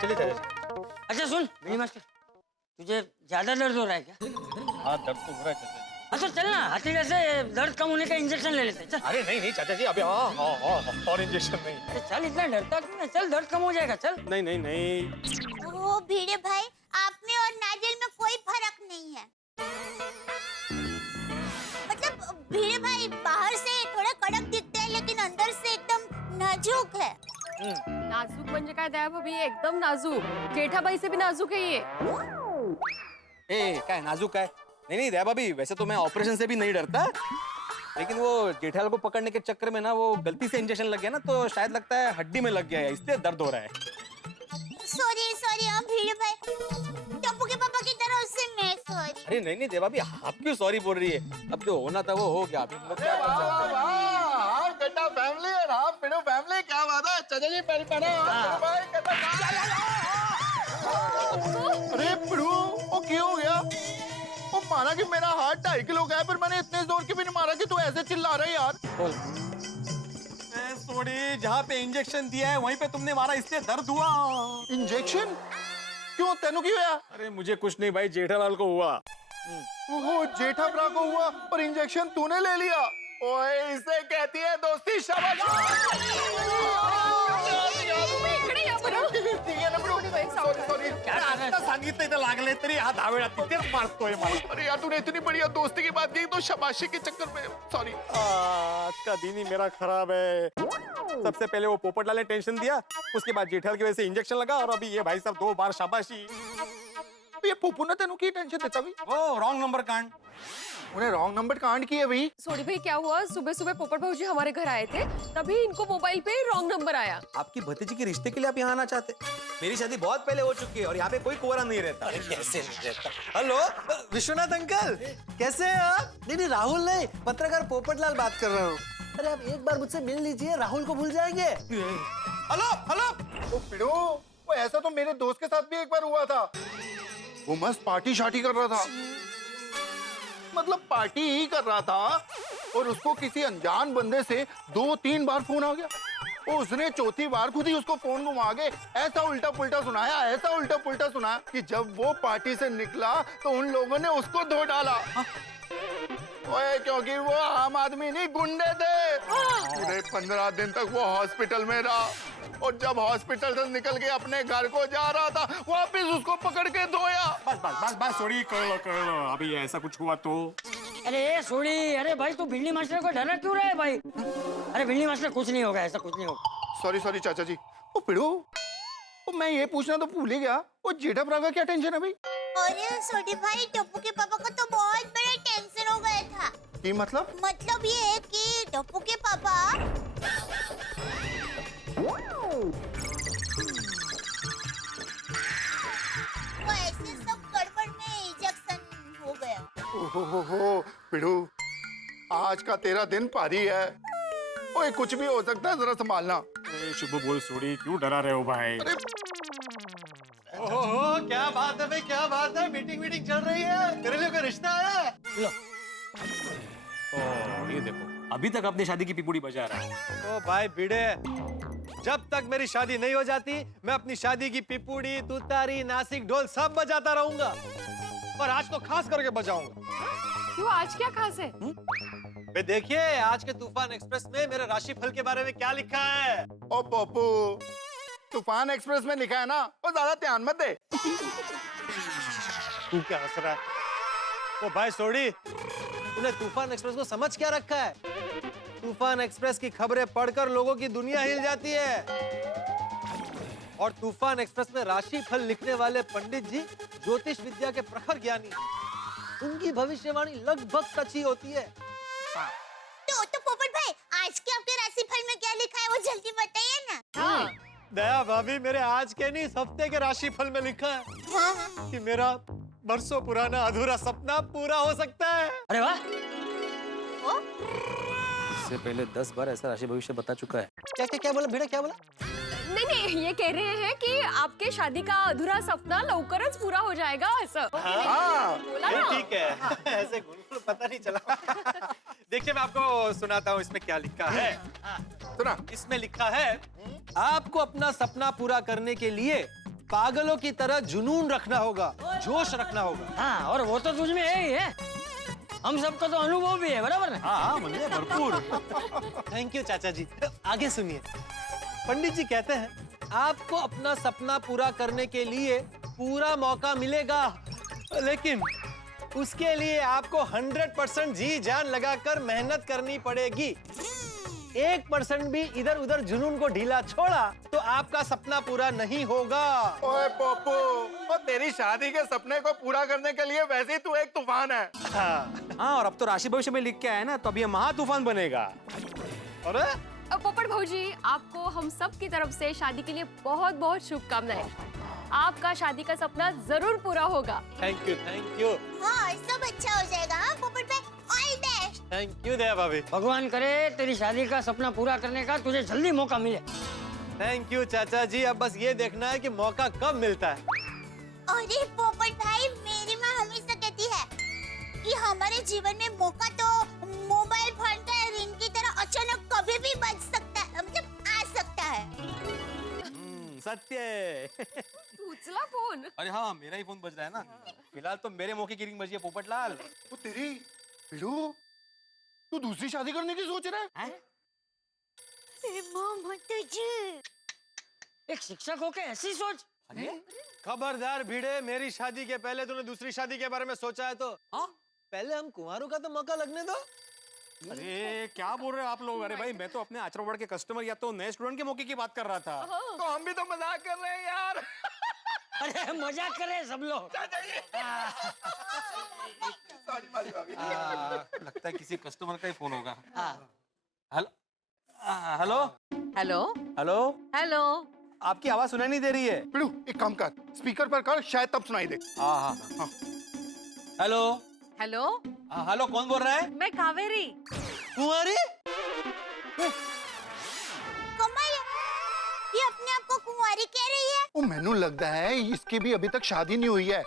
चलिए चाचा। अच्छा सुन भिड़ी मास्टर, तुझे ज्यादा दर्द हो रहा है क्या? हाँ दर्द तो हो रहा है चाचा जी। अच्छा चल ना, हाथी जैसे दर्द कम होने का इंजेक्शन ले लेते हैं, चल। अरे नहीं नहीं चाचा जी, अभी और इंजेक्शन नहीं। अरे चल, इतना डरता क्यों है? चल, दर्द कम हो जाएगा, चल। नहीं नहीं नहीं। ओ भिड़े भाई, आप में और नाजिल में कोई फर्क नहीं है। मतलब भिड़े भाई बाहर से थोड़ा कड़क दिखते हैं लेकिन अंदर से एकदम नाजुक है। नाजूक म्हणजे काय दया भाभी, एकदम नाजूक. जेठाबाई से भी नाजूक है ये. ए क्या नाजुक है? नहीं नहीं दया भाभी, वैसे तो मैं ऑपरेशन से भी नहीं डरता, लेकिन वो जेठालाल को पकड़ने के चक्कर में ना वो गलती से इंजेक्शन लग गया ना, तो शायद लगता है हड्डी में लग गया है, इसलिए दर्द हो रहा है। सॉरी हाँ भिड़े भाई, टप्पू के पापा की तरफ से मैं सॉरी। अरे नहीं नहीं दया भाभी, आप क्यों सॉरी बोल रही है? अब जो होना था वो हो गया। अभी हम लोग क्या कर सकते हैं? हाँ गड्ढा फैमिली और हाँ पिड़ो फैमिली, क्या बात है चाचा जी? पहले पहना भाई अरे पिड़ो, वो क्यों हो गया? वो माना कि मेरा हाथ 2.5 किलो का है, पर मैंने इतने जोर की भी नहीं मारा कि तू ऐसे चिल्ला रहा है यार। सोडी, जहाँ पे इंजेक्शन दिया है वहीं पे तुमने मारा, इसलिए दर्द हुआ। इंजेक्शन क्यों, तेनू क्यों हुआ? अरे मुझे कुछ नहीं भाई, जेठालाल को हुआ। ओहो जेठा ब्रा को हुआ, पर इंजेक्शन तूने ले लिया। ओए इसे कहती है दोस्ती, शाबाश। सॉरी आता सांगितलं इथं लागले तरी हा धावेळा तिथेच मारतोय मला। अरे यार तूने इतनी बढ़िया दोस्ती की बात की तो शाबाशी के चक्कर में सॉरी। आज का दिन ही मेरा खराब है। सबसे पहले वो पोपटलाल ने टेंशन दिया, उसके बाद जेठालाल की वजह से इंजेक्शन लगा, और अभी ये भाई साहब 2 बार शाबाशी। ये पोपू ने तेनू की टेंशन देता भी? वो रॉन्ग नंबर कांड। उन्हें रॉन्ग नंबर कांड किए भाई। सोडी भाई क्या हुआ, सुबह सुबह पोपट भाऊजी हमारे घर आए थे, तभी इनको मोबाइल पे रॉन्ग नंबर आया. आपकी भतीजी के रिश्ते के लिए आप यहाँ आना चाहते? मेरी शादी बहुत पहले हो चुकी है और यहाँ पे कोई कोरा नहीं रहता। अरे कैसे नहीं रहता? हेलो विश्वनाथ अंकल, कैसे हैं आप? नहीं राहुल नहीं, पत्रकार पोपटलाल बात कर रहा हूँ। अरे आप एक बार मुझसे मिल लीजिए, राहुल को भूल जाएंगे। हेलो हेलो, वो पिड़ो, वो ऐसा तो मेरे दोस्त के साथ भी एक बार हुआ था। वो मस्त पार्टी शार्टी कर रहा था, मतलब पार्टी ही कर रहा था, और उसको किसी अनजान बंदे से 2-3 बार फोन आ गया। उसने चौथी बार खुद ही उसको फोन घुमा के ऐसा उल्टा पुल्टा सुनाया, ऐसा उल्टा पुल्टा सुनाया कि जब वो पार्टी से निकला तो उन लोगों ने उसको धो डाला। ओए क्योंकि वो आम आदमी नहीं, गुंडे थे। पूरे 15 दिन तक वो हॉस्पिटल में रहा, और जब हॉस्पिटल से निकल के अपने घर को जा रहा था, वापिस उसको पकड़ के धोया। बस सॉरी, कर लो। अभी ऐसा कुछ हुआ तो? अरे सोड़ी, अरे भाई तू भिंडी मास्टर को डरा क्यों रहा है भाई? अरे भिंडी मास्टर कुछ नहीं होगा, ऐसा कुछ नहीं होगा। सॉरी चाचा जी। वो पिड़ो, वो मैं ये पूछना तो भूल ही गया, वो जेठा ब्रा का क्या टेंशन है भाई? अरे सोडी भाई, टप्पू के पापा को तो बहुत बड़ा टेंशन हो गया था। ये मतलब ये है कि टप्पू के पापा वो ऐसे सब गड़बड़ में इंजेक्शन हो गया। ओहो पिड़ो, आज का तेरा दिन भारी है। ओए कुछ भी हो सकता है, जरा संभालना। शुभ बोल सोड़ी, क्यों डरा रहे हो भाई? ओहो क्या बात है भाई, क्या बात है? मीटिंग चल रही है, तेरे लिए कोई रिश्ता आया है? लो ये देखो, अभी तक अपनी शादी की पिपुड़ी बजा रहा है। ओ भाई भिड़े, जब तक मेरी शादी नहीं हो जाती मैं अपनी शादी की पिपुड़ी, तुतारी, नासिक, ढोल सब बजाता रहूंगा, और आज तो खास करके बजाऊंगा। क्यों, आज क्या खास है? वे देखिए आज के तूफान एक्सप्रेस में मेरे राशिफल के बारे में क्या लिखा है। ओ पप्पू, तूफान एक्सप्रेस में लिखा है ना, वो ज्यादा ध्यान मत दे। तू क्या हंस रहा है? ओ भाई सोडी, तूने तूफान एक्सप्रेस को समझ क्या रखा है? तूफान एक्सप्रेस की खबरें पढ़कर लोगों की दुनिया हिल जाती है, और तूफान एक्सप्रेस में राशिफल लिखने वाले पंडित जी ज्योतिष विद्या के प्रखर ज्ञानी, उनकी भविष्यवाणी लगभग सच्ची होती है। तो पोपट भाई, आज के आपके राशिफल में क्या लिखा है वो जल्दी बताइए ना। हाँ। दया भाभी, मेरे आज के नहीं इस हफ्ते के राशिफल में लिखा है कि मेरा बरसों पुराना अधूरा सपना पूरा हो सकता है। अरे वाह, इससे पहले 10 बार ऐसा राशि भविष्य बता चुका है। क्या बोला भिड़ा, क्या बोला? नहीं, ये कह रहे हैं कि आपके शादी का अधूरा सपना लवकरच पूरा हो जाएगा ऐसा। बोला ना? ठीक है, ऐसे गुलगुल पता नहीं चला। देखिए मैं आपको सुनाता हूँ इसमें क्या लिखा है। सुना। इसमें लिखा है, आपको अपना सपना पूरा करने के लिए पागलों की तरह जुनून रखना होगा, जोश रखना होगा। हाँ, और वो तो तुझ में है ही है। हम सबको तो अनुभव भी है, बराबर ना? हाँ म्हणजे भरपूर। थैंक यू चाचा जी। आगे सुनिए। पंडित जी कहते हैं आपको अपना सपना पूरा करने के लिए पूरा मौका मिलेगा, लेकिन उसके लिए आपको 100% जी जान लगाकर मेहनत करनी पड़ेगी। 1% भी इधर उधर जुनून को ढीला छोड़ा तो आपका सपना पूरा नहीं होगा। ओए पोपू, और तेरी शादी के सपने को पूरा करने के लिए वैसे ही तू एक तूफान है। हाँ, और अब तो राशि भविष्य में लिख के आया ना, तो अब ये महातूफान बनेगा। अरे पोपट भाऊजी, आपको हम सब की तरफ से शादी के लिए बहुत बहुत शुभकामनाएं। आपका शादी का सपना जरूर पूरा होगा। थैंक यू, थैंक यू, हाँ सब अच्छा हो जाएगा। हाँ पोपट भाई, ऑल बेस्ट। थैंक यू दया भाभी। भगवान करे तेरी शादी का सपना पूरा करने का तुझे जल्दी मौका मिले। थैंक यू चाचा जी। अब बस ये देखना है कि मौका कब मिलता है। अरे पोपट भाई, मेरी माँ हमेशा कहती है कि हमारे जीवन में मौका तो मोबाइल फोन का रिंग की तरह अचानक कभी भी बज सकता है, मतलब आ सकता है। सत्य। तू उचला फोन। अरे हाँ, मेरा ही फोन बज रहा है ना। फिलहाल तो मेरे मौके की रिंग बजी है पोपटलाल। वो तेरी पिड़ू, तू दूसरी शादी करने की सोच रहा है? मामा तुझे एक शिक्षक होके ऐसी सोच। खबरदार भिड़े, मेरी शादी के पहले तूने दूसरी शादी के बारे में सोचा है तो पहले हम कुंवारों का तो मौका लगने दो। अरे क्या बोल रहे हो आप लोग? अरे भाई, मैं तो अपने आचरण के कस्टमर या तो नए स्टूडेंट के मौके की बात कर रहा था। तो हम भी तो मजाक कर रहे हैं यार। अरे मजाक कर रहे सब लोग। लगता है किसी कस्टमर का ही फोन होगा। Hello hello hello hello, hello. आपकी आवाज सुनाई नहीं दे रही है। पिड़ू एक काम कर, स्पीकर पर कर, शायद तब सुनाई दे। हाँ हाँ हाँ। हेलो हेलो, हेलो, कौन बोल रहा है? मैं कावेरी। कुंवारी? कमाल है, ये अपने आप को कुंवारी कह रही है। वो मैनू लगता है इसकी भी अभी तक शादी नहीं हुई है,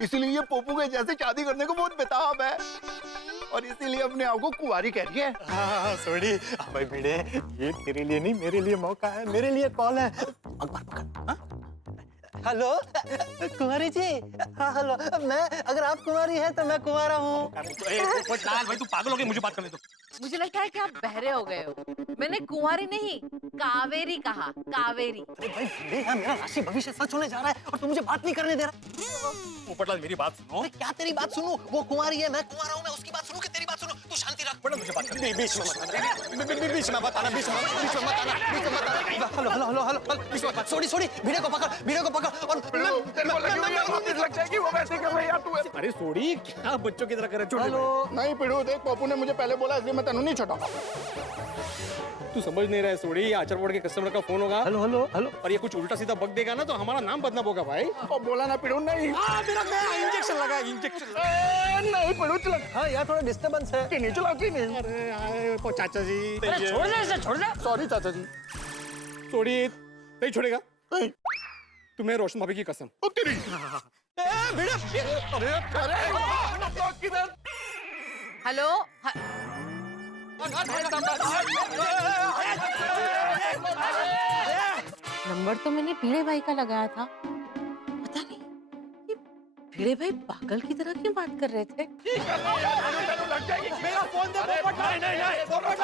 इसीलिए ये पोपू के जैसे शादी करने को बहुत बेताब है, और इसीलिए अपने आप को कुंवारी कह रही है। हाँ सॉरी भाई भिड़े, ये तेरे लिए नहीं मेरे लिए मौका है, मेरे लिए कॉल है। अखबार पकड़। हाँ? हेलो कुंवारी जी। हाँ हेलो, मैं, अगर आप कुंवारी है तो मैं कुंवारा हूँ। पोपटलाल भाई, तू पागल हो गया, मुझे बात करने दो। मुझे लगता है कि आप बहरे हो गए हो। मैंने कुंवारी नहीं, कावेरी कहा, कावेरी। अरे भाई भिड़े, यार मेरा राशि भविष्य सच होने जा रहा है और तू मुझे बात नहीं करने दे रहा। पोपटलाल मेरी बात सुनो। अरे क्या तेरी बात सुनूं? वो कुंवारी है, मैं कुंवारा हूँ, मैं उसकी बात सुनूं कि तेरी बात सुनूं? तू शांति रख। बड़ा मुझे बात करने। बीच में मत आना, बीच में मत आना, बीच में मत आना। Hello hello hello hello, sorry sorry, Bhide को पकड़, भिड़े को पकड़। और तेरे को लगी हुई है, वापस लग जाएगी, वो वैसे कर रही है तू। अरे सोड़ी, क्या बच्चों की तरह कर रहे? हेलो, नहीं पिड़ू, देख पप्पू ने मुझे पहले बोला, इसलिए मैं तेनू नहीं छोड़ा। तू समझ नहीं रहा है सोड़ी, ये आचरवड़ के कस्टमर का फोन होगा हेलो हेलो हेलो, और ये कुछ उल्टा सीधा बक देगा ना तो हमारा नाम बदनाम होगा भाई। और बोला ना पिड़ू, नहीं मेरा इंजेक्शन लगा, इंजेक्शन। नहीं पिड़ू, चला हाँ यार थोड़ा डिस्टर्बेंस है। नहीं चला की नहीं। अरे चाचा जी, अरे छोड़ दे इसे, छोड़ दे। सॉरी चाचा जी। सोड़ी नहीं छोड़ेगा नहीं। तुम्हें रोशन भाभी की कसम। ओ तेरी। हेलो, नंबर तो मैंने भिड़े भाई का लगाया था। पता नहीं ये भिड़े भाई पागल की तरह क्यों बात कर रहे थे। मेरा फोन दे पोपट। नहीं नहीं नहीं, पोपट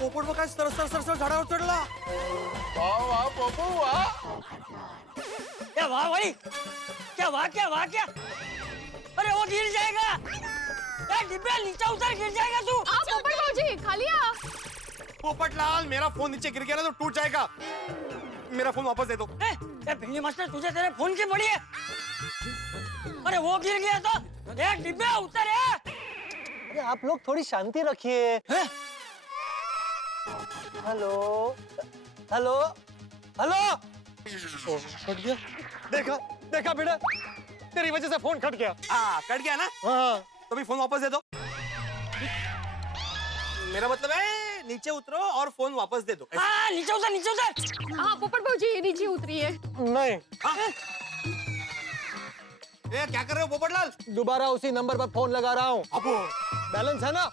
पोपट काय सर सर सर सर झाडावर चढला। वाह वाह पप्पू वाह। क्या वाह भाई, क्या वाह, क्या वाह, क्या? अरे वो गिर जाएगा। यार डिब्बा नीचे उतर, गिर जाएगा तू। पोपट भाऊजी, खा लिया? पोपटलाल, मेरा फोन नीचे गिर गया ना तो टूट जाएगा। मेरा फोन वापस दे दो। ए भिंडी मास्टर, तुझे तेरे फोन की पड़ी है। अरे वो गिर गया तो एक डिब्बा उतर है। अरे आप लोग थोड़ी शांति रखिए। हेलो हेलो हेलो, कट गया। देखा देखा बेटा, तेरी वजह से फोन कट गया। हाँ कट गया ना, हाँ तो भी फोन वापस दे दो। मेरा मतलब है नीचे उतरो और फोन वापस दे दो। हाँ नीचे उतर, नीचे उतर। हाँ पोपट भाऊजी, नीचे उतरिए। नहीं, ए, क्या कर रहे हो पोपटलाल? दोबारा उसी नंबर पर फोन लगा रहा हूँ। अब बैलेंस है ना?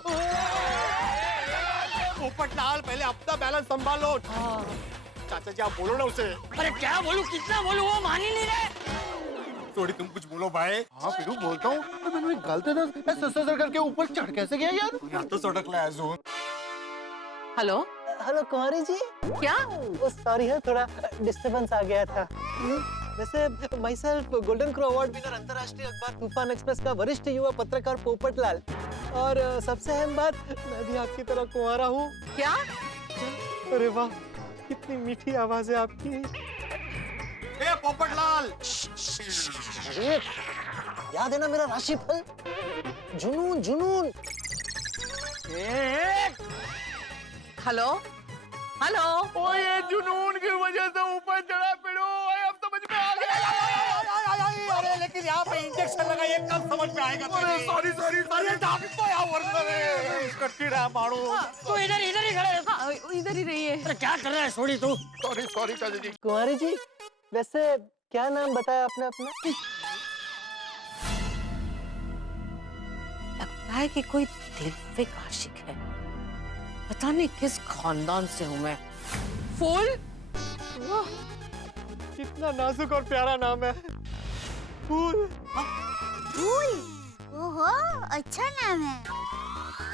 पोपटलाल पहले अपना बैलेंस संभालो। चाचा जी आप बोलो ना उसे। अरे क्या बोलूं, कितना बोलूं, वो मान ही नहीं रहे। थोड़ी तुम कुछ बोलो भाई। हाँ पिड़ू बोलता हूँ, मैंने एक गलती ना सर करके ऊपर चढ़ कैसे गया यार? यहाँ तो सड़क है zone. Hello hello Kumari ji. क्या? वो सॉरी है, थोड़ा डिस्टरबेंस आ गया था। वैसे my self golden crow award winner अंतर्राष्ट्रीय अखबार तूफान एक्सप्रेस का वरिष्ठ युवा पत्रकार पोपटलाल, और सबसे अहम बात, मैं भी आपकी तरह कुंवारा हूँ। क्या? अरे वाह, कितनी मीठी आवाज है आपकी। ए पोपटलाल, अरे याद है ना मेरा राशिफल? जुनून जुनून। हेलो हेलो ओ ये जुनून की वजह से ऊपर चढ़ा पिड़ू। अब समझ में आ गया। अरे लेकिन यहाँ पे इंजेक्शन लगाइए, कब समझ में आएगा? अरे सॉरी सॉरी सॉरी, डॉक्टर यार वर्कर है इसका कीड़ा मारो। तू इधर इधर ही खड़े। हाँ, इधर ही रहिए। अरे क्या कर रहा है सोड़ी तू? सॉरी सॉरी चाचा जी। कुमारी जी, वैसे क्या नाम बताया आपने अपना? लगता है कि कोई दिलफिक आशिक है, पता नहीं किस खानदान से हूँ मैं। फूल? वाह, कितना नाजुक और प्यारा नाम है, फूल। फूल। ओहो, अच्छा नाम है।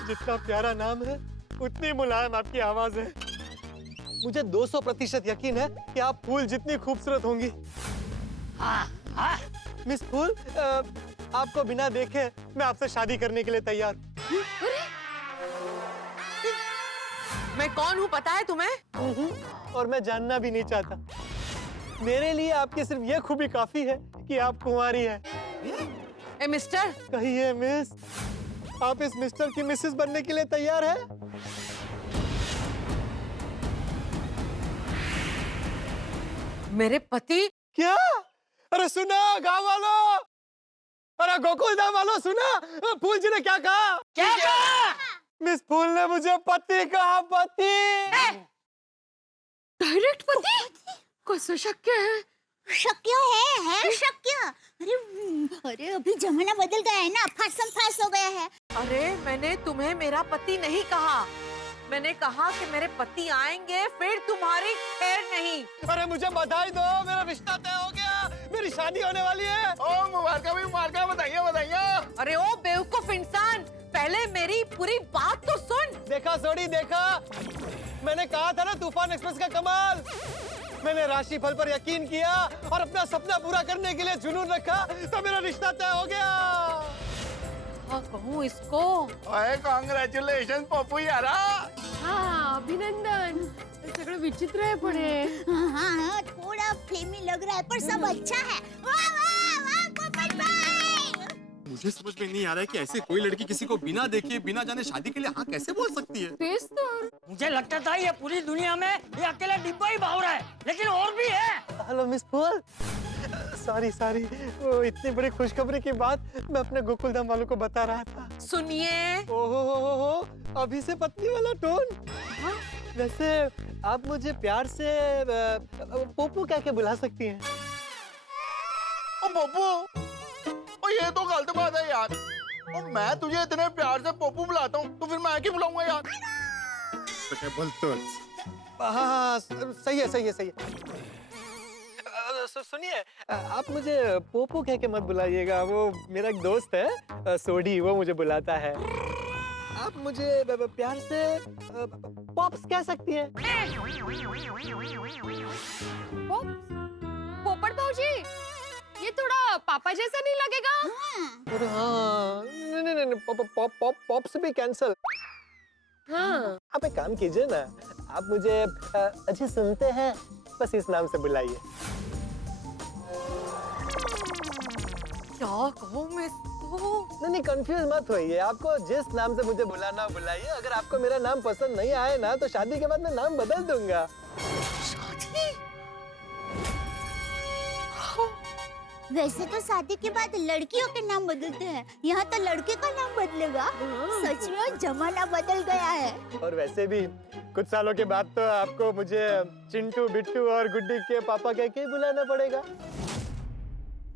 जितना प्यारा नाम है उतनी मुलायम आपकी आवाज है। मुझे 200% यकीन है कि आप फूल जितनी खूबसूरत होंगी। हाँ हाँ। मिस फूल, आपको बिना देखे मैं आपसे शादी करने के लिए तैयार। मैं कौन हूँ पता है तुम्हें? और मैं जानना भी नहीं चाहता। मेरे लिए आपकी सिर्फ ये खूबी काफी है कि आप कुंवारी हैं। ए मिस्टर, कहिए मिस, आप इस मिस्टर की मिसेस बनने के लिए तैयार हैं? मेरे पति? क्या? अरे सुना गाँव वालों, अरे गोकुल धाम वालों सुना, फूल जी ने क्या कहा? क्या कहा? मिस फूल ने मुझे पति कहा, पति। डायरेक्ट पति? कैसे शक्य है? शक्य है शक्य। अरे अभी जमाना बदल गया है ना, फासम फास हो गया है। अरे मैंने तुम्हें मेरा पति नहीं कहा, मैंने कहा कि मेरे पति आएंगे फिर तुम्हारी खैर नहीं। अरे मुझे बधाई दो, मेरा रिश्ता तय हो गया, मेरी शादी होने वाली है। ओ मुबारक, बधाइयाँ बधाइयाँ। अरे ओ बेवकूफ इंसान, पहले मेरी पूरी बात तो सुन। देखा सोडी देखा, मैंने कहा था ना तूफान एक्सप्रेस का कमाल। मैंने राशिफल पर यकीन किया और अपना सपना पूरा करने के लिए जुनून रखा, तो मेरा रिश्ता तय हो गया। हाँ कहूँ इसको? अरे कांग्रेचुलेशन पप्पू यारा। हाँ अभिनंदन। सगळं विचित्र आहे पण हे. हाँ, थोड़ा फ्लेमी लग रहा है पर सब अच्छा है। वाह वाह वाह पोपट भाई। मुझे समझ में नहीं आ रहा है कि ऐसे कोई लड़की किसी को बिना देखे बिना जाने शादी के लिए हाँ कैसे बोल सकती है? तेच तर. मुझे लगता था ये पूरी दुनिया में ये अकेला डिब्बा ही भाव रहा है, लेकिन और भी है। हेलो मिस फूल, सॉरी सॉरी, वो इतनी बड़ी खुशखबरी की बात मैं अपने गोकुलधाम वालों को बता रहा था। सुनिए। ओहो, अभी से पत्नी वाला टोन। हाँ? वैसे आप मुझे प्यार से पोपू कह के बुला सकती हैं। ओ पप्पू, ओ ये तो गलत बात है यार। ओ मैं तुझे इतने प्यार से पप्पू बुलाता हूँ, तो फिर मैं क्यों बुलाऊंगा यार? हाँ, सही है सही है सही है। सुनिए, आप मुझे पोपू कह के मत बुलाइएगा, वो मेरा एक दोस्त है सोडी, वो मुझे बुलाता है। आप मुझे प्यार से पॉप्स कह सकती हैं। पोपट भाऊजी, ये थोड़ा पापा जैसा नहीं लगेगा? अरे हाँ, नहीं, पॉप्स भी कैंसल। हाँ. आप एक काम कीजिए ना, आप मुझे अजी सुनते हैं, बस इस नाम से बुलाइए। क्या कहूँ मैं इसको? नहीं कंफ्यूज मत होइए, आपको जिस नाम से मुझे बुलाना बुलाइए। अगर आपको मेरा नाम पसंद नहीं आए ना, तो शादी के बाद मैं नाम बदल दूंगा। शादी? वैसे तो शादी के बाद लड़कियों के नाम बदलते हैं, यहाँ तो लड़के का नाम बदलेगा। सच में जमाना बदल गया है। और वैसे भी कुछ सालों के बाद तो आपको मुझे चिंटू, बिट्टू और गुड्डी के पापा कह के ही बुलाना पड़ेगा।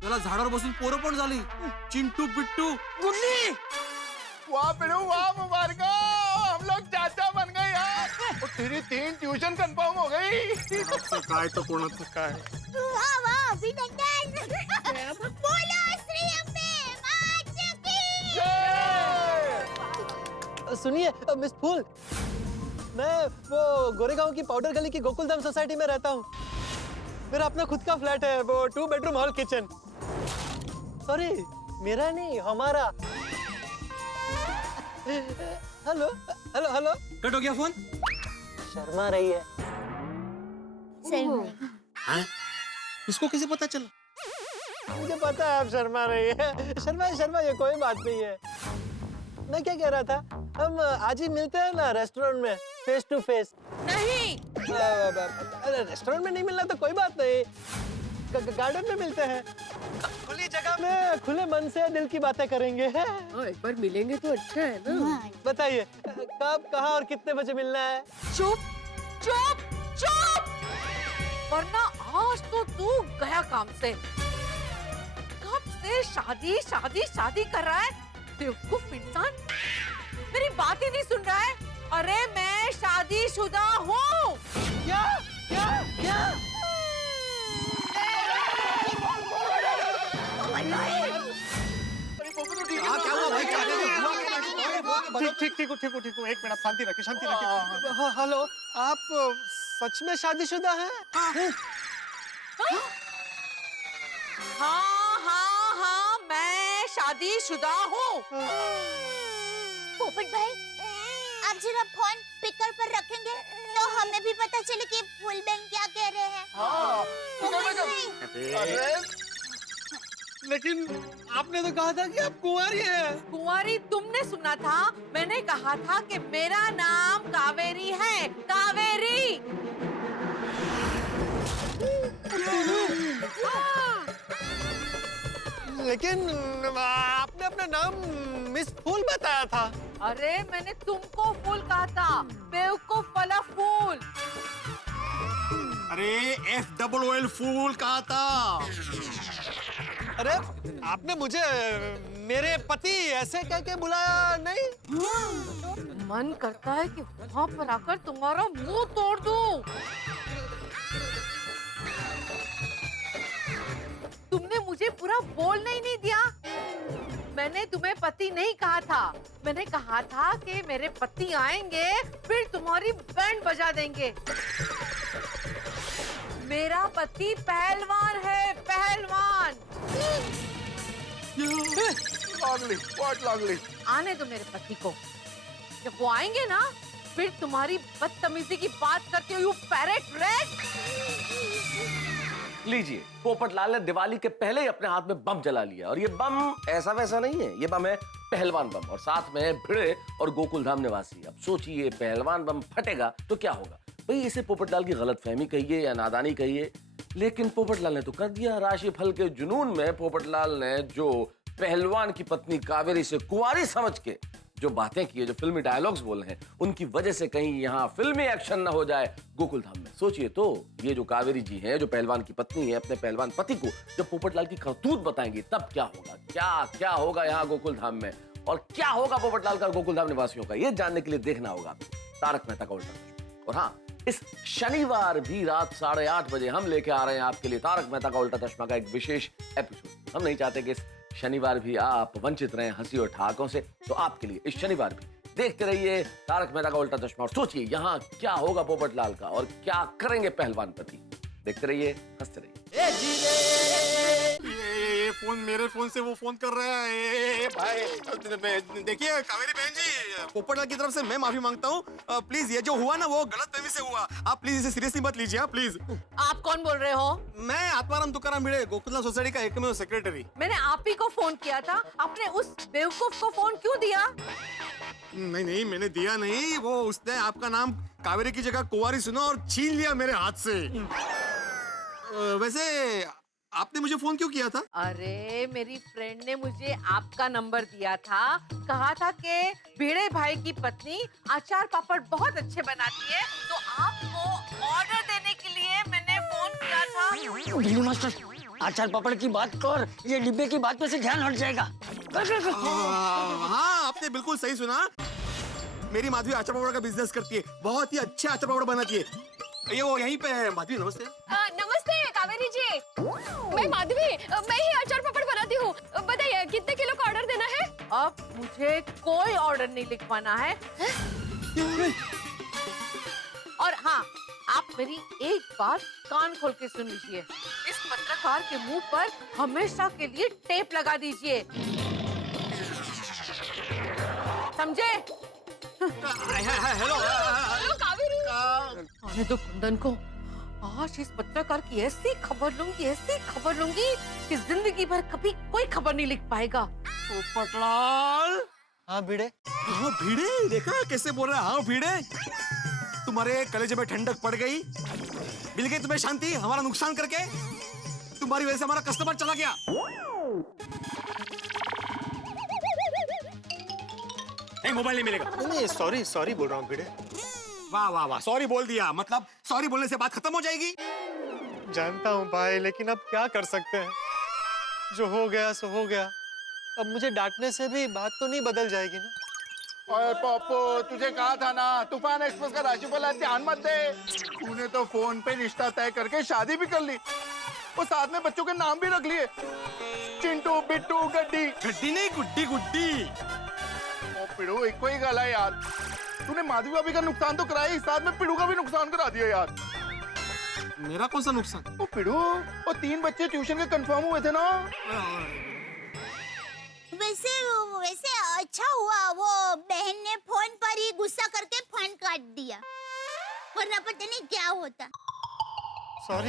त्याला झाडावर बसून पोरं पण झाली. चिंटू बिट्टू. गुड्डी वाह पिड़ू वाह, मुबारक, हम लोग चाचा बन गए यार. और तेरी 3 ट्यूशन कंफर्म हो गई. काय तो कोणाचं काय. वाह वाह अभिनंदन. बोलो श्री अम्बे माता की. सुनिए मिस फूल, मैं वो गोरेगांव की पाउडर गली की गोकुलधाम सोसाइटी में रहता हूँ. मेरा अपना खुद का फ्लैट है, वो 2 बेडरूम हॉल किचन. सॉरी, मेरा नहीं, हमारा. Hello hello hello. कट हो गया फोन. शर्मा रही है. हाँ? इसको कैसे पता चला? मुझे पता है आप शर्मा रही है. शर्मा ये कोई बात नहीं है. मैं क्या कह रहा था, हम आज ही मिलते हैं ना रेस्टोरेंट में, फेस टू फेस. नहीं, अरे रेस्टोरेंट में नहीं मिलना तो कोई बात नहीं, गार्डन में मिलते हैं. खुली जगह में खुले मन से दिल की बातें करेंगे. एक बार मिलेंगे तो अच्छा है ना. बताइए कब, कहाँ और कितने बजे मिलना है? चुप चुप चुप, वरना आज तो तू गया काम से. कब से शादी शादी शादी कर रहा है बेवकूफ इंसान. मेरी बात ही नहीं सुन रहा है. अरे मैं शादीशुदा हूँ. क्या क्या क्या? क्या हुआ भाई? ठीक हूँ. एक मिनट, शांति रखिए. हेलो, आप सच में शादीशुदा हैं? हाँ, मैं शादीशुदा हूँ. पोपट भाई, आप जरा फोन स्पीकर पर रखेंगे तो हमें भी पता चले कि फुल बैंड क्या कह रहे हैं. पोपट भाई, अरे लेकिन आपने तो कहा था कि आप कुंवारी हैं. कुंवारी तुमने सुना था. मैंने कहा था कि मेरा नाम कावेरी है. कावेरी. लेकिन आपने अपना नाम मिस फूल बताया था. अरे मैंने तुमको फूल कहा था, बेवकूफ वाला फूल. अरे FOOL फूल कहा था. अरे आपने मुझे मेरे पति ऐसे कह के बुलाया नहीं? मन करता है कि वहाँ पर आकर तुम्हारा मुंह तोड़ दूं. तुमने मुझे पूरा बोलने ही नहीं दिया. मैंने तुम्हें पति नहीं कहा था. मैंने कहा था कि मेरे पति आएंगे फिर तुम्हारी बैंड बजा देंगे. मेरा पति पहलवान है, पहलवान. lovely. आने दो मेरे पति को. जब वो आएंगे ना फिर तुम्हारी बदतमीजी की बात करते हो. You parrot red. लीजिए, पोपटलाल ने दिवाली के पहले ही अपने हाथ में बम जला लिया. और ये बम ऐसा वैसा नहीं है, ये बम है पहलवान बम. और साथ में है भिड़े और गोकुलधाम निवासी. अब सोचिए, पहलवान बम फटेगा तो क्या होगा. भाई इसे पोपटलाल की गलतफहमी कहिए या नादानी कहिए, लेकिन पोपटलाल ने तो कर दिया. राशिफल के जुनून में पोपटलाल ने जो पहलवान की पत्नी कावेरी से कुंवारी समझ के जो बातें की है, जो फिल्मी डायलॉग्स बोले हैं, उनकी वजह से कहीं यहाँ फिल्मी एक्शन न हो जाए गोकुलधाम में. सोचिए तो, ये जो कावेरी जी हैं, जो पहलवान की पत्नी है, अपने पहलवान पति को जब पोपटलाल की करतूत बताएंगी तब क्या होगा. क्या होगा यहाँ गोकुलधाम में, और क्या होगा पोपटलाल का गोकुलधाम निवासियों का, ये जानने के लिए देखना होगा तारक मेहता का उल्टा चश्मा. और हाँ, इस शनिवार भी रात 8:30 बजे हम लेके आ रहे हैं आपके लिए तारक मेहता का उल्टा चश्मा का एक विशेष एपिसोड. हम नहीं चाहते कि इस शनिवार भी आप वंचित रहें हंसी और ठहाकों से. तो आपके लिए इस शनिवार भी देखते रहिए तारक मेहता का उल्टा चश्मा और सोचिए यहाँ क्या होगा पोपटलाल का और क्या करेंगे पहलवान पति. देखते रहिए, हंसते रहिए. ये फोन मेरे फोन से वो फोन कर रहा है. भाई देखिए कावेरी बहन जी, पोपटलाल की तरफ से मैं माफी मांगता हूँ. प्लीज ये जो हुआ ना वो गलतफहमी से हुआ. आप प्लीज इसे सीरियसली मत लीजिए. प्लीज. आप कौन बोल रहे हो? मैं आत्माराम तुकाराम भिड़े, गोकुलधाम सोसाइटी का एकमेव सेक्रेटरी. मैंने आप ही को फोन किया था. आपने उस बेवकूफ को फोन क्यों दिया? नहीं मैंने दिया नहीं. वो उसने आपका नाम कावेरी की जगह कुंवारी सुना और छीन लिया मेरे हाथ से. वैसे आपने मुझे फोन क्यों किया था? अरे मेरी फ्रेंड ने मुझे आपका नंबर दिया था. कहा था कि भिड़े भाई की पत्नी अचार पापड़ बहुत अच्छे बनाती है, तो आपको ऑर्डर देने के लिए मैंने फोन किया था. दिल्ली मास्टर आचार पापड़ की बात कर, ये डिब्बे की बात में से ध्यान हट जाएगा। कर। हाँ, आपने बिल्कुल सही सुना। मेरी माधवी आचार पापड़ का बिजनेस करती है, बहुत ही अच्छे आचार पापड़ बनाती है। ये वो यहीं पे है। माधवी नमस्ते। नमस्ते कावेरी जी, मैं माधवी, मैं ही अचार पापड़ बनाती हूँ। बताइए कितने किलो का ऑर्डर देना है? अब मुझे कोई ऑर्डर नहीं लिखवाना है। और हाँ, आप मेरी एक बात कान खोल के सुन लीजिए। इस पत्रकार के मुंह पर हमेशा के लिए टेप लगा दीजिए, समझे? हेलो। हेलो कावेरी। आने दो कुंदन को। आज इस पत्रकार की ऐसी खबर लूंगी कि जिंदगी भर कभी कोई खबर नहीं लिख पाएगा। पोपटलाल। हाँ भिड़े। हाँ भिड़े, देखा कैसे बोल रहा है? हाँ भिड़े, तुम्हारे कलेजे में ठंडक पड़ गई, मिल गई तुम्हें शांति। हमारा नुकसान करके तुम्हारी वजह से हमारा कस्टमर चला गया। एक मोबाइल नहीं मिलेगा। नहीं सॉरी बोल रहा हूँ भिड़े। वाह वाह वाह, सॉरी बोल दिया। मतलब सॉरी बोलने से बात खत्म हो जाएगी? जानता हूँ भाई, लेकिन अब क्या कर सकते हैं, जो हो गया सो हो गया। अब मुझे डांटने से भी बात तो नहीं बदल जाएगी ना। और पप्पू, तुझे कहा था ना तूफान एक्सप्रेस का राशिफल ध्यान मत दे। तूने तो फोन पे रिश्ता तय करके शादी भी कर ली और साथ में बच्चों के नाम भी रख लिए, चिंटू, बिट्टू, गड्डी। गड्डी नहीं, गुड्डी गुड्डी। ओ पिड़ू, एक ही गला है यार। तूने माधवी भाभी का नुकसान तो कराया ही, साथ में पिड़ू का भी नुकसान करा दिया यार। मेरा कौन सा नुकसान? ओ पिड़ू, वो 3 बच्चे ट्यूशन के कंफर्म हुए थे ना। वैसे अच्छा हुआ वो बहन ने फोन पर ही गुस्सा करके फोन काट दिया, वरना पता नहीं क्या होता।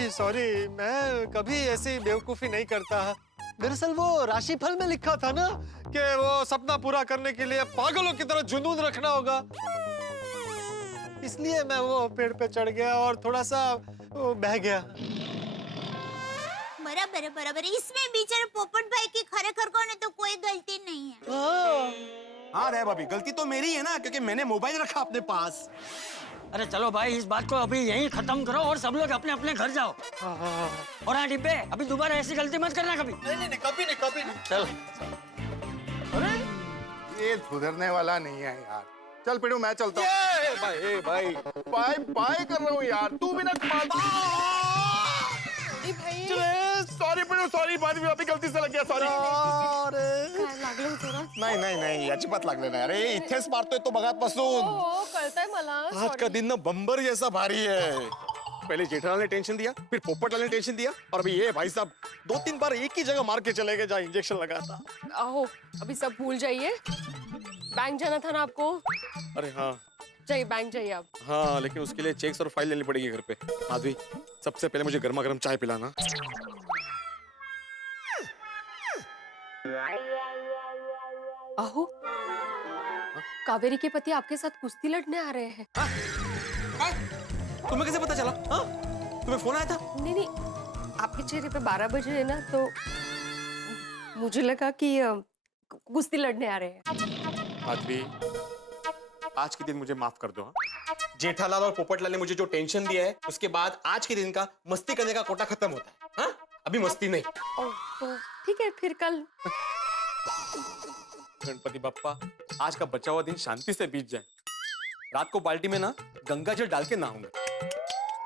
सॉरी, मैं कभी ऐसी बेवकूफी नहीं करता। दरअसल वो राशिफल में लिखा था ना कि वो सपना पूरा करने के लिए पागलों की तरह जुनून रखना होगा, इसलिए मैं वो पेड़ पे चढ़ गया और थोड़ा सा बह गया। बराबर। इसमें बेचारे पोपट भाई की खरेखर को तो कोई गलती नहीं है। हाँ रे भाभी, गलती तो मेरी है ना, क्योंकि मैंने मोबाइल रखा अपने पास। अरे चलो भाई, इस बात को अभी यहीं खत्म करो और सब लोग अपने अपने घर जाओ। और हाँ डिब्बे, अभी दोबारा ऐसी गलती मत करना कभी। नहीं, कभी नहीं। चल। अरे ये सुधरने वाला नहीं है यार। चल पिड़ू, मैं चलता हूँ। भाई बाय कर रहा हूँ यार, तू भी ना कमाल। सॉरी पिड़ू, सॉरी, माधवी भाभी गलती से लग गया, सॉरी। नाही, अजिबात लागले नाही। अरे इथेच मारतोय तो बघापासून। हो कळतंय मला। आज का दिन ना बम्बर जैसा भारी है। पहले जेठालाल ने टेंशन दिया, फिर पोपटलाल ने टेंशन दिया, और अभी ये भाई साहब 2-3 बार एक ही जगह मार के चले गए जहाँ इंजेक्शन लगा था। आहो, अभी सब भूल जाइए। बैंक जाना था ना आपको? अरे हाँ जाइए, बैंक जाइए आप। हाँ, लेकिन उसके लिए चेक्स और फाइल लेनी पड़ेगी घर पे। माधवी, सबसे पहले मुझे गर्मा गर्म चाय पिलाना। आहो, कावेरी के पति आपके साथ कुश्ती लड़ने आ रहे हैं। तुम्हें कैसे पता चला? हाँ? तुम्हें फोन आया था? नहीं, आपके चेहरे पे 12 बजे है ना, तो मुझे लगा कि कुश्ती लड़ने आ रहे हैं। माधवी, आज के दिन मुझे माफ कर दो। हाँ? जेठालाल और पोपटलाल ने मुझे जो टेंशन दिया है, उसके बाद आज के दिन का मस्ती करने का कोटा खत्म होता है। हाँ? अभी मस्ती नहीं। तो ठीक है, फिर कल। गणपति बप्पा, आज का बचा हुआ दिन शांति से बीत जाए। रात को बाल्टी में ना गंगा जल डाल के नहाऊंगा।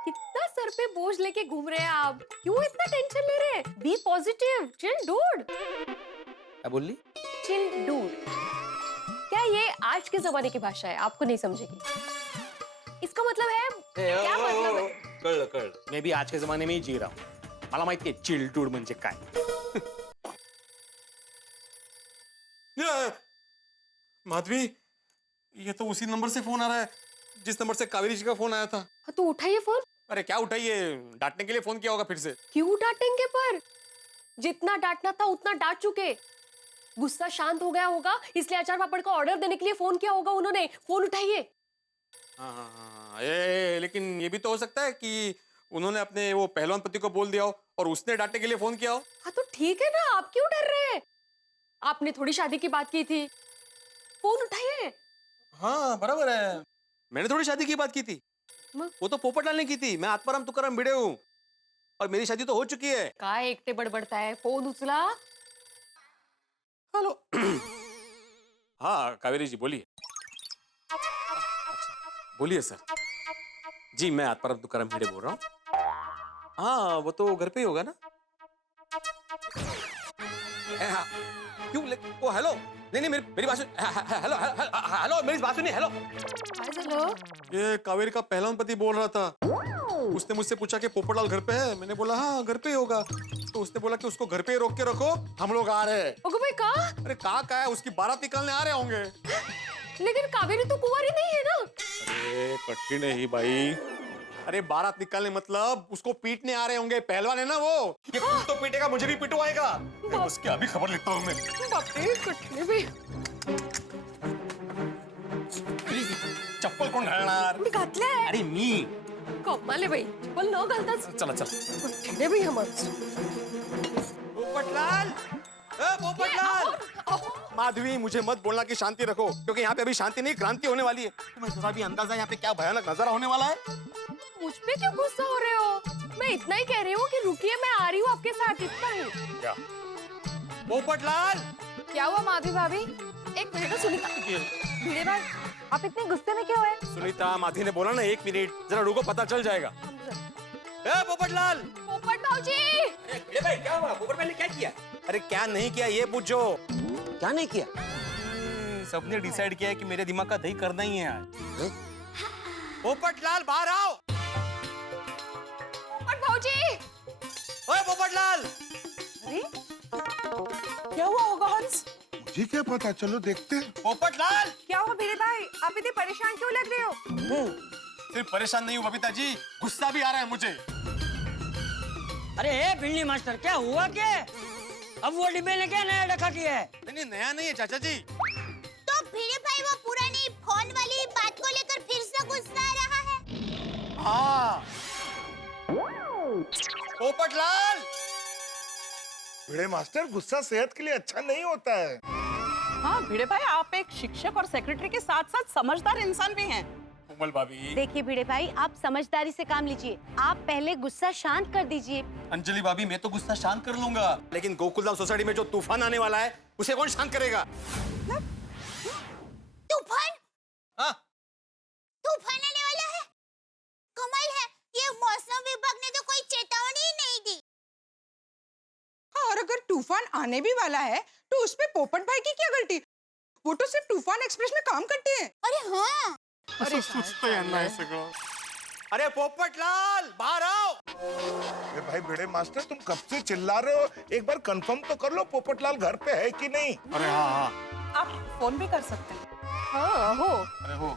कितना सर पे बोझ लेके घूम रहे हैं आप? क्यों इतना टेंशन ले रहे हैं? Be positive, chill dude. क्या बोल ली? Chill dude. क्या ये आज के जमाने की भाषा है? आपको नहीं समझेगी। इसका मतलब है क्या मतलब है? कळलं। मैं भी आज के जमाने में ही जी रहा हूँ। मला माहिती आहे चिल डूड म्हणजे काय। माधवी, ये तो उसी नंबर से फोन आ रहा है जिस नंबर से कावेरी जी का फोन आया था। हाँ, तो उठाइए फोन। अरे क्या उठाइए, डांटने के लिए फोन किया होगा फिर से। क्यों डांटेंगे? पर जितना डांटना था उतना डांट चुके। गुस्सा शांत हो गया होगा, इसलिए अचार पापड़ का ऑर्डर देने के लिए फोन किया होगा उन्होंने। फोन उठाइए। हाँ, लेकिन ये भी तो हो सकता है कि उन्होंने अपने वो पहलवान पति को बोल दिया हो और उसने डांटने के लिए फोन किया हो। हाँ, तो ठीक है ना, आप क्यों डर रहे हैं? आपने थोड़ी शादी की बात की थी। फोन उठाइए। हाँ बराबर है, मैंने थोड़ी शादी की बात की थी। वो तो पोपटलाल ने की थी। मैं आत्माराम तुकाराम भिड़े हूँ। और मेरी शादी तो हो चुकी है। काय एकटे बडबडताय? फोन उचला. हेलो। हाँ कावेरी जी बोलिए। अच्छा, बोलिए सर। जी मैं आत्माराम तुकाराम भिड़े बोल रहा हूँ। हाँ वो तो घर पे ही होगा ना। हाँ, क्यों ओ हेलो नहीं मेरी बात सुन। हेलो हेलो मेरी बात सुनिए। हेलो काय झालं? ये कावेरी का पहला पति बोल रहा था। उसने मुझसे पूछा कि पोपटलाल घर पे है। मैंने बोला हाँ घर पे ही होगा। तो उसने बोला कि उसको घर पे ही रोक के रखो, हम लोग आ रहे हैं। अगं बाई का? अरे का है उसकी बारात निकालने आ रहे होंगे। लेकिन कावेरी तो कुंवारी नहीं है ना. अरे कठिन है ही भाई। अरे बारात निकालने मतलब उसको पीटने आ रहे होंगे। पहलवान है ना वो, ये खुद तो पीटेगा मुझे भी पिटवाएगा। उसकी अभी खबर लेता हूँ मैं। बापरे कठले बाई. चप्पल कोण घालणार? मी घातलंय. अरे मी. कमाल आहे बाई. चप्पल न घालताच चला कठले बाई हा माणूस. पोपटलाल, पोपटलाल। माधवी मुझे मत बोलना कि शांति रखो, क्योंकि यहाँ पे अभी शांति नहीं क्रांति होने वाली है। तुम्हें जरा भी अंदाजा यहाँ पे क्या भयानक नजारा होने वाला है? मुझ पे क्यों गुस्सा हो रहे हो? मैं इतना ही कह रही हूँ कि रुकिए, मैं आ रही हूँ आपके साथ. इतना ही. क्या? पोपटलाल। क्या हुआ माधवी भाभी? एक मिनट सुनीता. भिड़े भाई, आप इतने गुस्से में क्यों है? सुनीता माधी ने बोला ना 1 मिनट, जरा रुको पता चल जाएगा। पोपटलाल। पोपट भाऊजी. अरे भाई क्या हुआ? पोपट भाई ने क्या किया? अरे क्या नहीं किया ये पूछो। क्या नहीं किया? सबने डिसाइड किया है कि मेरे दिमाग का दही करना ही है आज। पोपटलाल बाहर आओ। पोपट भाऊजी. ओए पोपटलाल। अरे क्या हुआ होगा हंस? मुझे क्या पता, चलो देखते हैं। पोपटलाल। क्या हुआ भिड़े भाई? आप इतने परेशान क्यों लग रहे हो? सिर्फ परेशान नहीं हूँ बबीता जी, गुस्सा भी आ रहा है मुझे। अरे ए बिल्ली मास्टर क्या हुआ क्या? अब वो डिब्बे ने क्या नया रखा किया है? नहीं नया नहीं है चाचा जी। तो भिड़े भाई वो पुरानी फोन वाली बात को लेकर फिर से गुस्सा आ रहा है। हाँ पोपटलाल। भिड़े मास्टर, गुस्सा सेहत के लिए अच्छा नहीं होता है। हाँ भिड़े भाई, आप एक शिक्षक और सेक्रेटरी के साथ साथ समझदार इंसान भी हैं। कोमल भाभी। देखिए भिड़े भाई, आप समझदारी से काम लीजिए. आप पहले गुस्सा शांत कर दीजिए. अंजलि भाभी मैं तो गुस्सा शांत कर लूंगा, लेकिन गोकुलधाम सोसाइटी में जो तूफान आने वाला है उसे कौन शांत करेगा? तूफान? हाँ? तूफान आने वाला है? कमाल है, ये मौसम विभाग ने तो कोई चेतावनी ही नहीं दी। हाँ, और अगर तूफान आने भी वाला है तो उसपे पोपट भाई की क्या गलती? वो तो सिर्फ तूफान एक्सप्रेस में काम करते हैं. अरे हाँ, अरे पोपटलाल बाहर आओ। अरे भाई भिड़े मास्टर, तुम कब से चिल्ला रहे हो? एक बार कंफर्म तो कर लो पोपटलाल घर पे है कि नहीं। अरे हाँ आप फोन भी कर सकते हैं. हाँ हो. अरे हो।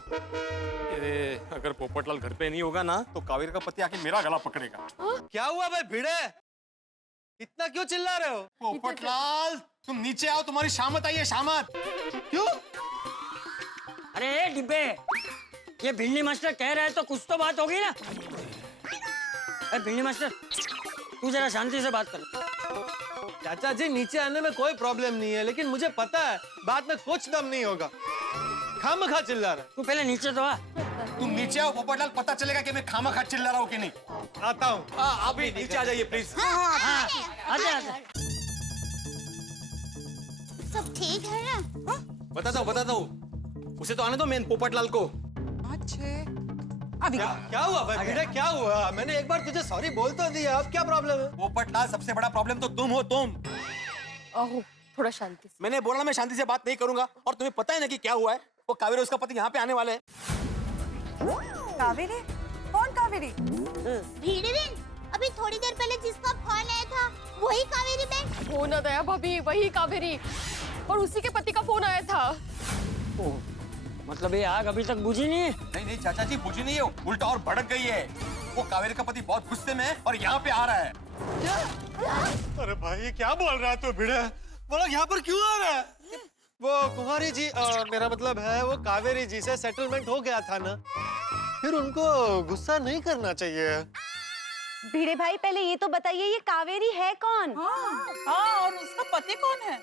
अगर पोपटलाल घर पे नहीं होगा ना तो कावेरी का पति आके मेरा गला पकड़ेगा। क्या हुआ भाई भिड़े? इतना क्यों चिल्ला रहे हो? पोपटलाल तुम नीचे आओ, तुम्हारी शामत आई है शामत। क्यों? अरे ए डिब्बे, ये बिल्ली मास्टर कह रहा है तो कुछ तो बात होगी ना? ए बिल्ली मास्टर, तू जरा शांति से बात कर। चाचा जी नीचे आने में कोई प्रॉब्लम नहीं है, लेकिन मुझे पता है बाद में कुछ दम नहीं होगा. खामखा चिल्ला रहा है. तू पहले नीचे तो आ. तुम नीचे आओ पोपटलाल, पता चलेगा कि मैं खामखा चिल्ला रहा हूँ कि नहीं। आता हूँ. आप भी नीचे आ जाइए प्लीज। हाँ आजा आजा. सब ठीक है ना? बताता हूँ, उसे तो आने दो मेन पोपटलाल को। अच्छा, अभी क्या हुआ भाई भिड़े? क्या हुआ? मैंने एक बार तुझे सॉरी बोल तो दिया, अब क्या प्रॉब्लम है? पोपटलाल सबसे बड़ा प्रॉब्लम तो तुम हो, तुम। अहो थोड़ा शांति से. मैंने बोला ना मैं शांति से बात नहीं करूंगा, और तुम्हें पता है ना कि क्या हुआ है? वो कावेरी उसका पति यहाँ पे आने वाले हैं। कावेरी? कौन कावेरी? भिड़े बहन, अभी थोड़ी देर पहले जिसका फोन आया था वही कावेरी बहन। हो ना दया भाभी, वही कावेरी. और उसी के पति का फोन आया था. ओह, मतलब ये आग अभी तक बुझी नहीं है? नहीं चाचा जी बुझी नहीं है, उल्टा और भड़क गई है। वो कावेरी का पति बहुत गुस्से में है और यहाँ पे आ रहा है। अरे भाई ये क्या बोल रहा है तू भिड़े? बोला यहाँ पर क्यों आ रहा है? वो कुमारी जी, मेरा मतलब है वो कावेरी जी से सेटलमेंट हो गया था ना, फिर उनको गुस्सा नहीं करना चाहिए. भिड़े भाई, पहले ये तो बताइए, ये कावेरी है कौन? हाँ, और उसका पति कौन है?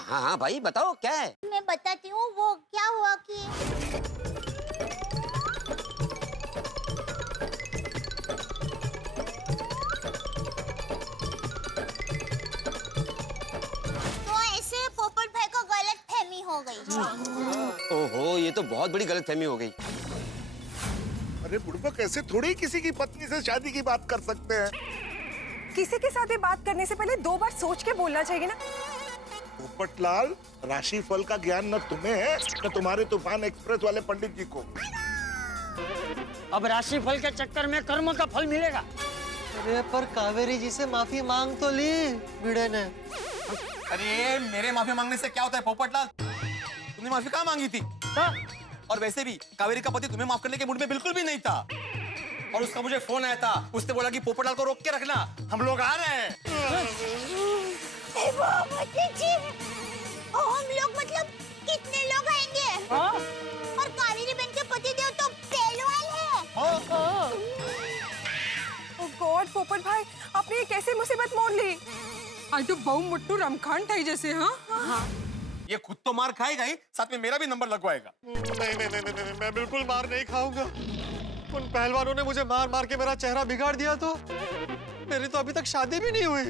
हाँ भाई बताओ क्या है? मैं बताती हूँ, वो क्या हुआ कि तो बहुत बड़ी गलतफहमी हो गई। अरे बुड़बक, ऐसे थोड़ी किसी की पत्नी से शादी की बात कर सकते हैं। किसी के साथ भी बात करने से पहले 2 बार सोच के बोलना चाहिए ना। पोपटलाल, राशि फल का ज्ञान न तुम्हें है न तुम्हारे तूफान एक्सप्रेस वाले पंडित जी को। अब राशि फल के चक्कर में कर्म का फल मिलेगा। अरे पर कावेरी जी से माफी मांग तो ली भिड़े ने। अरे मेरे माफी मांगने से क्या होता है पोपटलाल? तुमने माफी कहाँ मांगी थी? और वैसे भी कावेरी का पति तुम्हें माफ करने के मूड में बिल्कुल भी नहीं था। और उसका मुझे फोन आया था, उसने बोला कि पोपटलाल को रोक के रखना, हम लोग आ रहे हैं। हम लोग मतलब कितने लोग आएंगे? और कावेरी बहन के पति देव तो पहलवान है। ओह गॉड पोपट भाई, आपने ये कैसे मुसीबत मोड़ ली? आज तो बहु मुट्टू रमखान ठाई जैसे। हाँ ये खुद तो मार खाएगा ही, साथ में मेरा भी नंबर लगवाएगा। नहीं, मैं बिल्कुल मार नहीं खाऊंगा। उन पहलवानों ने मुझे मार मार के मेरा चेहरा बिगाड़ दिया, तो मेरी तो अभी तक शादी भी नहीं हुई।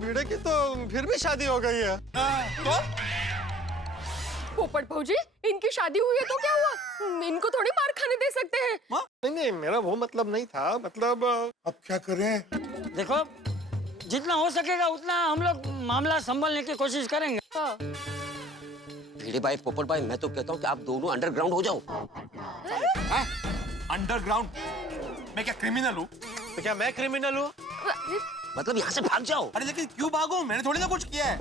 भिड़े की तो फिर भी शादी हो गई है। तो पोपट भौजी, इनकी शादी हुई है तो क्या हुआ? इनको थोड़ी मार खाने दे सकते हैं। नहीं, मेरा वो मतलब नहीं था। मतलब अब क्या करें? देखो, जितना हो सकेगा उतना हम लोग मामला संभालने की कोशिश करेंगे। भिड़े भाई, पोपट भाई, मैं तो कहता हूँ कि आप दोनों अंडरग्राउंड हो जाओ। अंडरग्राउंड? मैं क्या क्रिमिनल हूँ? तो क्या मैं क्रिमिनल हूँ? मतलब यहाँ से भाग जाओ। अरे लेकिन क्यों भागो? मैंने थोड़ी ना कुछ किया है।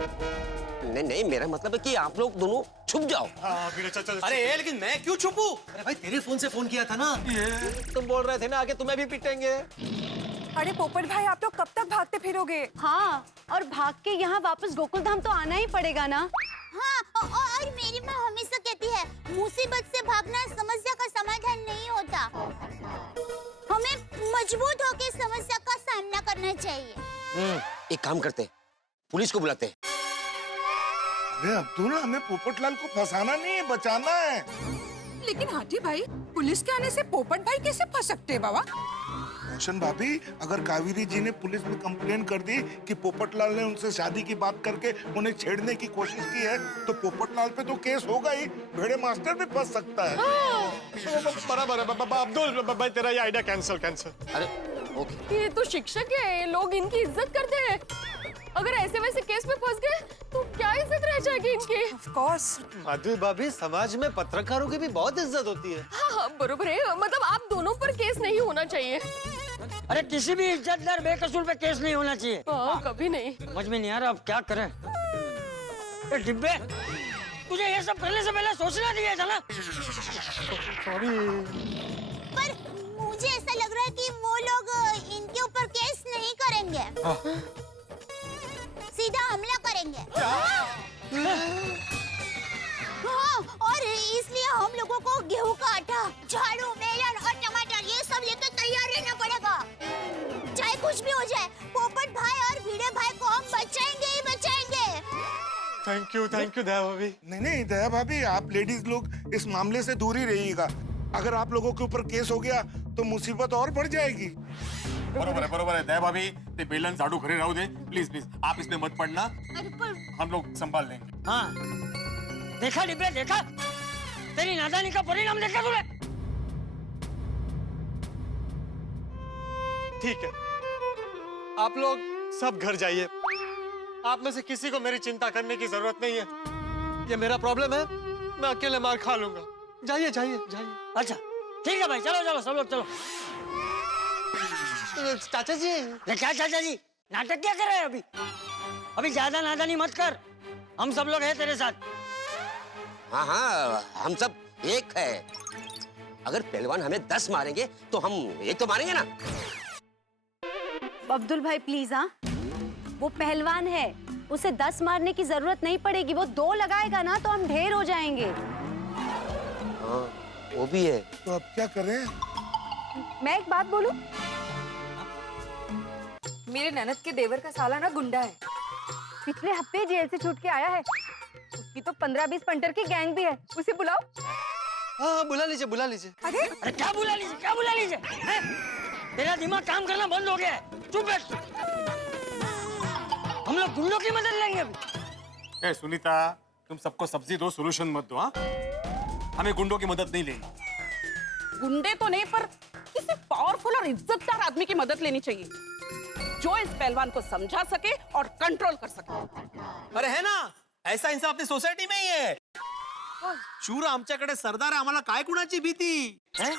नहीं, मेरा मतलब है कि आप लोग दोनों छुप जाओ। हाँ, भिड़े चल। अरे लेकिन मैं क्यों छुपूं? अरे भाई, तेरे फोन से फोन किया था ना। तुम बोल रहे थे ना आगे तुम्हें भी पीटेंगे। अरे पोपट भाई, आप लोग कब तक भागते फिरोगे? हाँ, और भाग के यहाँ वापस गोकुल धाम तो आना ही पड़ेगा ना। हाँ, और मेरी माँ हमेशा कहती है, मुसीबत से भागना समस्या का समाधान नहीं होता। हमें मजबूत होकर समस्या का सामना करना चाहिए। एक काम करते, पुलिस को बुलाते। अरे अब्दुल, हमें पोपटलाल को फंसाना नहीं है, बचाना है। लेकिन हाथी भाई, पुलिस के आने से पोपट भाई कैसे फंस सकते हैं बाबा? रोशन भाभी, अगर कावेरी जी ने पुलिस में कंप्लेन कर दी कि पोपटलाल ने उनसे शादी की बात करके उन्हें छेड़ने की कोशिश की है, तो पोपटलाल पे तो केस होगा ही, भेड़े मास्टर भी फंस सकता है। बराबर है अब्दुल भाई, तेरा ये आइडिया कैंसिल। अरे ओके। ये तो शिक्षक है, लोग इनकी इज्जत करते हैं। अगर ऐसे वैसे केस में फंस गए तो क्या इज्जत रह जाएगी इनकी? Of course. माधवी भाभी, समाज में पत्रकारों की भी बहुत इज्जत होती है। हाँ, बरोबर है। मतलब आप दोनों पर केस नहीं होना चाहिए। अरे किसी भी इज्जतदार बेकसूर पे केस नहीं होना चाहिए। कभी नहीं। समझ में नहीं आ रहा अब क्या करें। ए डिब्बे, तुझे ये सब करने से पहले सोचना चाहिए था ना। पर मुझे ऐसा लग रहा है कि वो लोग इनके ऊपर केस नहीं करेंगे, सीधा हमला करेंगे। हाँ, और इसलिए हम लोगों को गेहूं का आटा, झाड़ू, बेलन और टमाटर ये सब लेकर तैयार रहना पड़ेगा। चाहे कुछ भी हो जाए, पोपट भाई और भिड़े भाई को हम बचाएंगे ही बचाएंगे। थैंक यू दया भाभी। नहीं, दया भाभी, आप लेडीज लोग इस मामले से दूर ही रहिएगा। अगर आप लोगों के ऊपर केस हो गया तो मुसीबत और बढ़ जाएगी। बरोबर है दया भाभी, ते बेलन झाड़ू घरे राहू दे, प्लीज आप इसमें मत पड़ना, हम लोग संभाल लेंगे। हाँ, देखा डिब्बे, देखा तेरी नादानी का परिणाम देखा तूने। ठीक है, आप लोग सब घर जाइए। आप में से किसी को मेरी चिंता करने की जरूरत नहीं है। ये मेरा प्रॉब्लम है, मैं अकेले मार खा लूंगा। जाइए। अच्छा ठीक है भाई, चलो सब लोग चलो। चाचा जी, क्या चाचा जी, नाटक क्या कर रहे हैं अभी ज्यादा नादानी मत कर, हम सब लोग हैं तेरे साथ। हाँ, हम सब एक है। अगर पहलवान हमें 10 मारेंगे तो हम एक तो मारेंगे ना। अब्दुल भाई प्लीज। हाँ, वो पहलवान है, उसे 10 मारने की जरूरत नहीं पड़ेगी। वो 2 लगाएगा ना तो हम ढेर हो जाएंगे। हाँ, वो भी है। तो अब क्या करें? मैं एक बात बोलूं? मेरे ननद के देवर का साला ना गुंडा है, पिछले हफ्ते जेल से छूट के आया है। उसकी तो 15-20 पंटर की गैंग भी है। उसे बुलाओ। हाँ, बुला लीजिए। अरे क्या बुला लीजिए हैं? तेरा दिमाग काम करना बंद हो गया है। चुप बैठ। हम लोग गुंडों की मदद लेंगे अभी। ए सुनीता, तुम सबको सब्जी दो, सोल्यूशन मत दो। हाँ, हमें गुंडों की मदद नहीं लेनी। गुंडे तो नहीं, पर किसी पावरफुल और इज्जतदार आदमी की मदद लेनी चाहिए, जो इस पहलवान को समझा सके और कंट्रोल कर सके। अरे है ना, ऐसा इंसान अपनी सोसायटी में ही है। शूर आमच्याकडे सरदार आहे, आम्हाला काय कुणाची भीती है?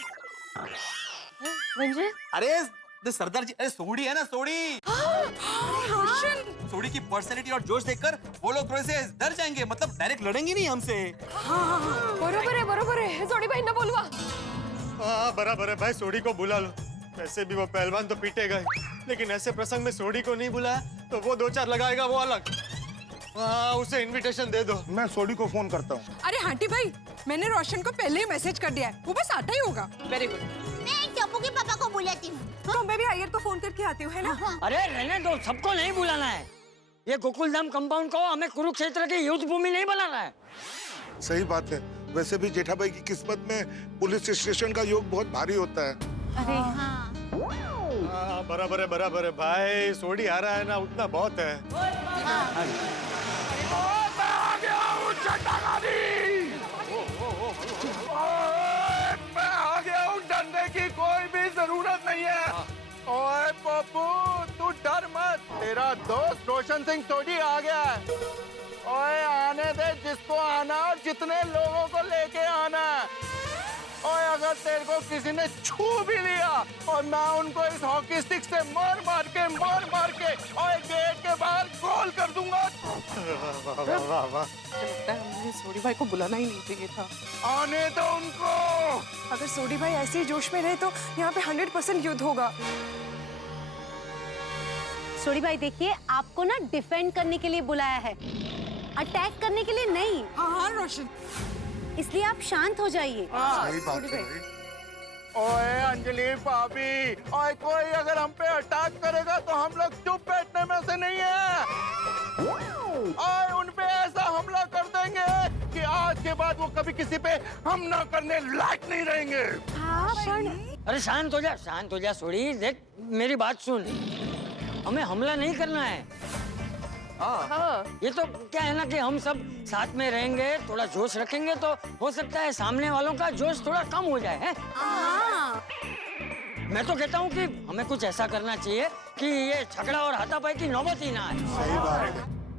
म्हणजे अरे ते सरदार जी, अरे सोडी है ना, सोडी। रोशन, सोडी की पर्सनैलिटी और जोश देखकर वो लोग थोड़े से डर जाएंगे, मतलब डायरेक्ट लड़ेंगे नहीं हमसे। बरोबर आहे जोडी बहिणींना बोलवा। हाँ बराबर है भाई, सोडी को बुला लो। वैसे भी वो पहलवान तो पीटेगा ही, लेकिन ऐसे प्रसंग में सोडी को नहीं बुलाया तो वो 2-4 लगाएगा, वो अलग। हाँ, उसे इनविटेशन दे दो। मैं सोडी को फोन करता हूँ। अरे हाटी भाई, मैंने रोशन को पहले ही मैसेज कर दिया है, वो बस आता ही होगा। Very good. मैं टप्पू के पापा को बुलाती हूँ। तो मैं भी अय्यर को फोन करके आती हूँ, है ना? अरे रहने दो, सबको नहीं बुलाना है। ये गोकुलधाम कंपाउंड को हमें कुरुक्षेत्र की युद्ध भूमि नहीं बनाना है। सही बात है। वैसे भी जेठाभाई की किस्मत में पुलिस स्टेशन का योग बहुत भारी होता है। अरे हाँ बराबर है भाई, सोडी आ रहा है ना, उतना बहुत है। मैं आ गया हूँ, डरने की कोई भी जरूरत नहीं है। ओए पप्पू, तू डर मत, तेरा दोस्त रोशन सिंह सोडी आ गया है। ओए आने दे जिसको आना, और जितने लोगों को लेके आना है। और अगर तेरे को किसी ने छू भी लिया और मैं उनको इस हॉकी स्टिक से मार मार के और गेट के बाहर गोल कर दूंगा। वाह वाह। लगता है हमें सोडी भाई को बुलाना ही नहीं चाहिए था। आने दो उनको। अगर सोडी भाई ऐसे ही जोश में रहे तो यहाँ पे 100% युद्ध होगा। सोडी भाई देखिए, आपको ना डिफेंड करने के लिए बुलाया है, अटैक करने के लिए नहीं। हाँ रोशन, इसलिए आप शांत हो जाइए। सही बात है। ओए अंजलि भाभी, और कोई अगर हम पे अटैक करेगा तो हम लोग चुप बैठने में से नहीं है। और उन पे ऐसा हमला कर देंगे कि आज के बाद वो कभी किसी पे हमला करने लायक नहीं रहेंगे। अरे शांत हो जा सोडी। देख मेरी बात सुन, हमें हमला नहीं करना है। ये तो क्या है ना कि हम सब साथ में रहेंगे, थोड़ा जोश रखेंगे तो हो सकता है सामने वालों का जोश थोड़ा कम हो जाए है? मैं तो कहता हूँ कि हमें कुछ ऐसा करना चाहिए कि ये झगड़ा और हाथापाई की नौबत ही ना आए। सही बात है।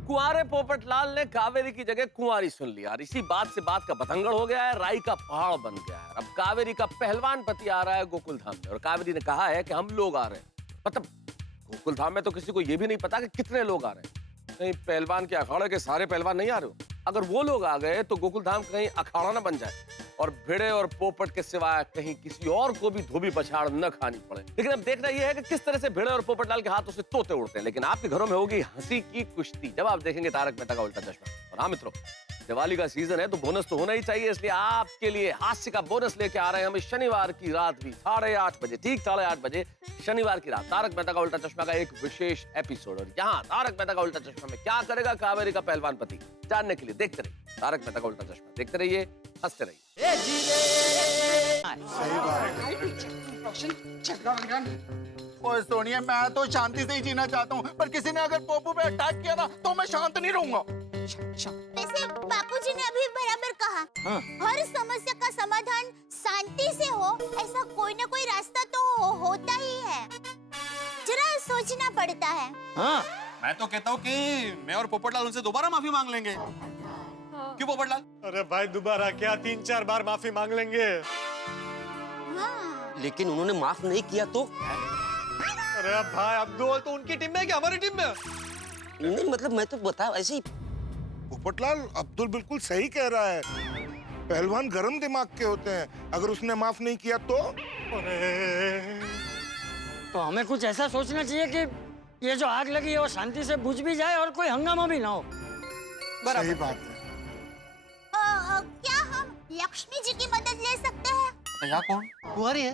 कुंवारे पोपटलाल ने कावेरी की जगह कुंवारी सुन लिया और इसी बात से बात का बतंगड़ हो गया है, राई का पहाड़ बन गया है। अब कावेरी का पहलवान पति आ रहा है गोकुलधाम में और कावेरी ने कहा है कि हम लोग आ रहे हैं। मतलब गोकुलधाम में तो किसी को ये भी नहीं पता कि कितने लोग आ रहे हैं। कहीं पहलवान के अखाड़े के सारे पहलवान नहीं आ रहे हो? अगर वो लोग आ गए तो गोकुलधाम कहीं अखाड़ा ना बन जाए और भिड़े और पोपट के सिवाय कहीं किसी और को भी धोबी पछाड़ न खानी पड़े। लेकिन अब देखना यह है कि किस तरह से भिड़े और पोपटलाल के हाथों से तोते उड़ते हैं। लेकिन आपके घरों में होगी हंसी की कुश्ती जब आप देखेंगे तारक मेहता का उल्टा चश्मा। और हाँ मित्रों, दिवाली का सीजन है तो बोनस तो होना ही चाहिए, इसलिए आपके लिए हास्य का बोनस लेके आ रहे हैं हम इस शनिवार की रात भी 8:30 बजे, ठीक 8:30 बजे शनिवार की रात तारक मेहता का उल्टा चश्मा का एक विशेष एपिसोड। और यहाँ तारक मेहता का उल्टा चश्मा में क्या करेगा कावेरी का पहलवान पति, जानने के लिए देखते रहिए तारक मेहता का उल्टा चश्मा। देखते रहिए, हंसते रहिए। ओए सोनिया, मैं तो शांति से ही जीना चाहता हूँ, पर किसी ने अगर पोपू पे अटैक किया ना तो मैं शांत नहीं रहूंगा। वैसे बापूजी ने अभी बराबर कहा। हर समस्या का समाधान शांति से हो, ऐसा कोई ना कोई रास्ता तो होता ही है। जरा सोचना पड़ता है। हाँ, मैं तो कहता हूँ कि मैं और पोपटलाल उनसे दोबारा माफी मांग लेंगे। क्यों पोपटलाल? अरे भाई दोबारा क्या, 3-4 बार माफी मांग लेंगे। लेकिन उन्होंने माफ नहीं किया तो? अरे भाई अब्दुल तो उनकी टीम में है कि हमारी टीम में? नहीं मतलब मैं तो बता ऐसे ही। पोपटलाल, अब्दुल बिल्कुल सही कह रहा है। पहलवान गरम दिमाग के होते हैं, अगर उसने माफ नहीं किया तो? तो हमें कुछ ऐसा सोचना चाहिए कि ये जो आग लगी है वो शांति से बुझ भी जाए और कोई हंगामा भी ना हो। सही बात है। क्या हम लक्ष्मी जी की मदद ले सकते हैं? यहाँ कौन? कुंवारी है।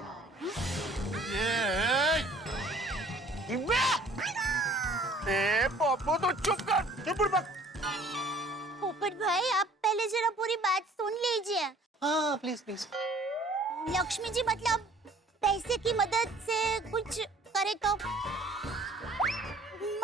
पोपू तो चुप कर, चुप मत। पोपट भाई, आप पहले जरा पूरी बात सुन लीजिए। हाँ प्लीज प्लीज। लक्ष्मी जी मतलब पैसे की मदद से कुछ करे तो?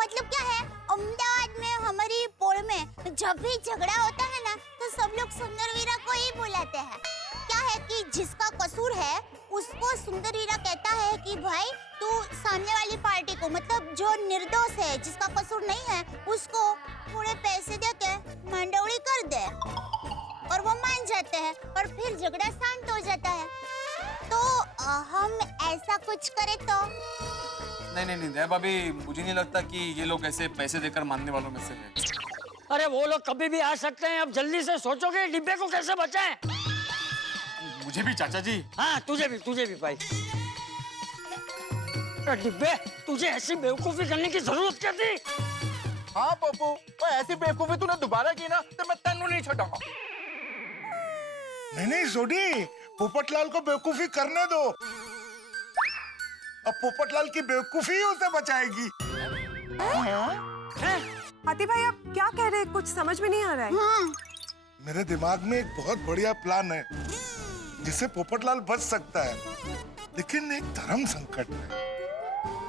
मतलब क्या है, अहमदाबाद में हमारी पोल में जब भी झगड़ा होता है ना सब लोग सुंदरवीरा को ही बुलाते हैं। क्या है कि जिसका कसूर है उसको सुंदरवीरा कहता है कि भाई तू सामने वाली पार्टी को, मतलब जो निर्दोष है, जिसका कसूर नहीं है, उसको थोड़े पैसे देके मंडौड़ी कर दे और वो मान जाते हैं और फिर झगड़ा शांत हो जाता है। तो हम ऐसा कुछ करें तो? नहीं दया भाभी, मुझे नहीं लगता कि ये लोग ऐसे पैसे देकर मानने वालों में से हैं। अरे वो लोग कभी भी आ सकते हैं। अब जल्दी से सोचोगे डिब्बे को कैसे बचाएं? मुझे भी चाचा जी। हाँ तुझे भी भाई। अरे डिब्बे, तुझे ऐसी बेवकूफी करने की जरूरत क्या थी? हाँ पप्पू, वो ऐसी बेवकूफी तूने दोबारा की ना तो मैं तेनू नहीं छोड़ूंगा। नहीं सोडी, पोपटलाल को बेवकूफी करने दो। अब पोपटलाल की बेवकूफी ही उसे बचाएगी। हाथी भाई आप क्या कह रहे हैं? कुछ समझ में नहीं आ रहा है। मेरे दिमाग में एक बहुत बढ़िया प्लान है जिससे पोपटलाल बच सकता है, लेकिन एक धर्म संकट है।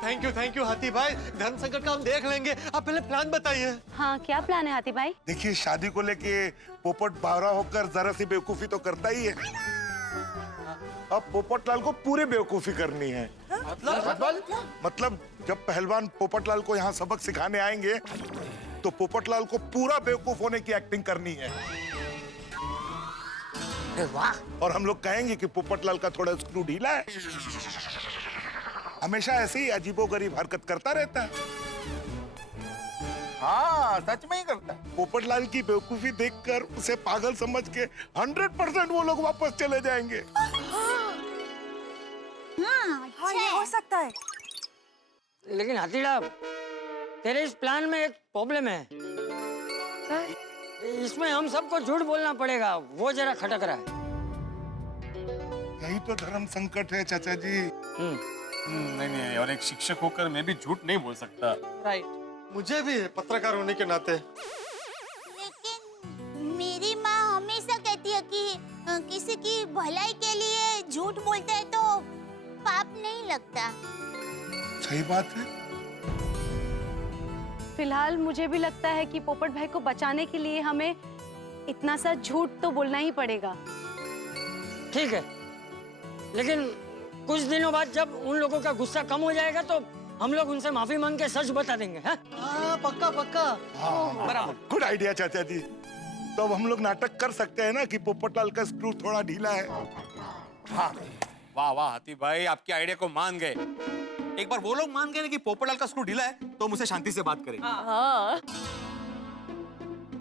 थैंक यू हाथी भाई, धर्म संकट का हम देख लेंगे। आप पहले प्लान बताइए। हाँ क्या प्लान है हाथी भाई? देखिए, शादी को लेके पोपट बावरा होकर जरा सी बेवकूफी तो करता ही है। अब पोपटलाल को पूरी बेवकूफी करनी है। मतलब जब पहलवान पोपटलाल को यहाँ सबक सिखाने आएंगे तो पोपटलाल को पूरा बेवकूफ होने की एक्टिंग करनी है। वाह। और हम लोग कहेंगे कि पोपटलाल का थोड़ा स्क्रू ढीला है, हमेशा ऐसे ही अजीबोगरीब हरकत करता रहता है। हाँ सच में ही करता है। पोपटलाल की बेवकूफी देखकर उसे पागल समझ के 100% वो लोग वापस चले जाएंगे। हाँ ये हो सकता है। लेकिन हाथीड़ा, तेरे इस प्लान में एक प्रॉब्लम है। इसमें हम सबको झूठ बोलना पड़ेगा, वो जरा खटक रहा है। यही तो धर्म संकट है चाचा जी। नहीं, और एक शिक्षक होकर मैं भी झूठ नहीं बोल सकता। राइट। मुझे भी पत्रकार होने के नाते। लेकिन मेरी माँ हमेशा कहती है कि किसी की भलाई के लिए झूठ बोलते हैं तो पाप नहीं लगता। सही बात है। फिलहाल मुझे भी लगता है कि पोपट भाई को बचाने के लिए हमें इतना सा झूठ तो बोलना ही पड़ेगा। ठीक है, लेकिन कुछ दिनों बाद जब उन लोगों का गुस्सा कम हो जाएगा तो हम लोग उनसे माफी मांग के सच बता देंगे। हाँ? पक्का। बराबर, गुड आइडिया चाचा जी। तो अब हम लोग नाटक कर सकते हैं ना कि पोपटलाल का स्क्रू थोड़ा ढीला है। हाँ, वाह हाथी भाई, आपके आइडिया को मान गए। एक बार वो लोग मान गए ना कि पोपटलाल का स्क्रू ढीला है तो मुझसे शांति से बात करेंगे। हाँ।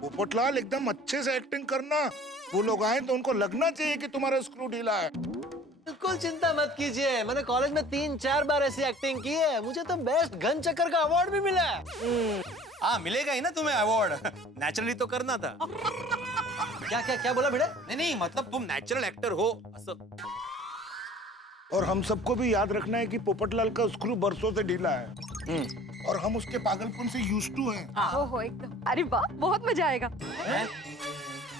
पोपटलाल एकदम अच्छे से एक्टिंग करना। वो लोग आए तो उनको लगना चाहिए कि तुम्हारा स्क्रू ढीला है। बिल्कुल चिंता मत कीजिए, मैंने कॉलेज में 3-4 बार ऐसी एक्टिंग की है। मुझे तो बेस्ट घन चक्कर का अवार्ड भी मिला है। हाँ, मिलेगा ही ना तुम्हें अवार्ड। नेचुरली तो करना था। क्या बोला भिड़े? नहीं, मतलब तुम नेचुरल एक्टर हो। और हम सबको भी याद रखना है कि पोपटलाल का स्क्रू बरसों से ढीला है और हम उसके पागलपन से यूज्ड टू हैं। ओहो एकदम। अरे वाह, बहुत मजा आएगा।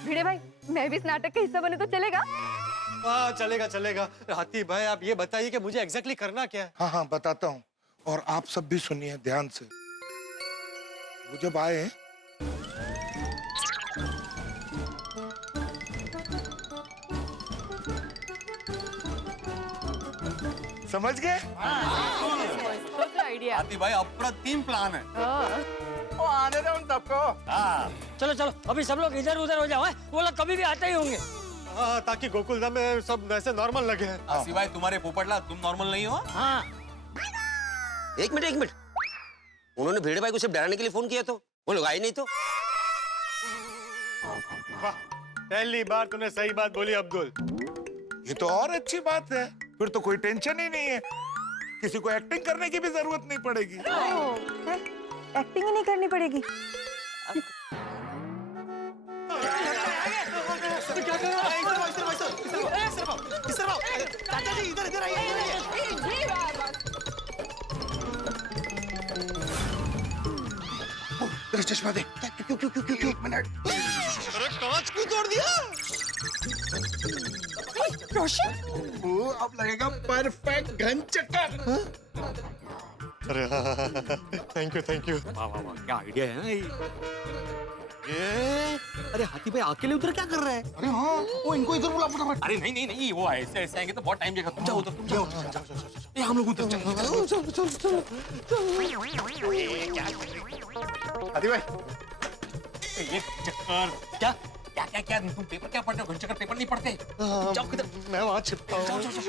भिड़े भाई, मैं भी इस नाटक का हिस्सा बने तो चलेगा? हाँ चलेगा। हाथी भाई आप ये बताइए कि मुझे एग्जैक्टली करना क्या है? हाँ बताता हूँ, और आप सब भी सुनिए ध्यान से। वो जब आए समझ गए? आइडिया। हाथी भाई, अप्रतिम प्लान है। वो आने दो उन सबको। हाँ, चलो अभी सब लोग इधर उधर हो जाओ। वो लोग कभी भी आते ही होंगे। हाँ, ताकि गोकुलधाम में सब वैसे नॉर्मल लगे। सिवाय तुम्हारे पोपटलाल, तुम नॉर्मल नहीं हो। हाँ। एक मिनट, उन्होंने भेड़े भाई को सिर्फ डराने के लिए फोन किया तो वो लोग आए नहीं तो। वाह, पहली बार तूने सही बात बोली अब्दुल। ये तो और अच्छी बात है, फिर तो कोई टेंशन ही नहीं है। किसी को एक्टिंग करने की भी जरूरत नहीं पड़ेगी। एक्टिंग ही नहीं करनी पड़ेगी। चश्मा दे। क्यों? एक मिनट। अरे कांच क्यों तोड़ दिया? रोशन, वो अब लगेगा परफेक्ट घन चक्कर। अरे थैंक यू। वाह, क्या आइडिया है ना ये। अरे हाथी भाई अकेले उधर क्या कर रहा है? अरे हाँ, वो इनको इधर बुला फटाफट। अरे नहीं नहीं नहीं, वो ऐसे ऐसे आएंगे तो बहुत टाइम लगेगा। तुम जाओ उधर, तुम जाओ। ये हम लोग उधर चलो। हाथी भाई, ये चक्कर क्या क्या क्या क्या तुम पेपर क्या पढ़ते हो? घंचक्कर पेपर नहीं पढ़ते? जाओ किधर? मैं वहाँ छिपता हूँ। जाओ जाओ जाओ।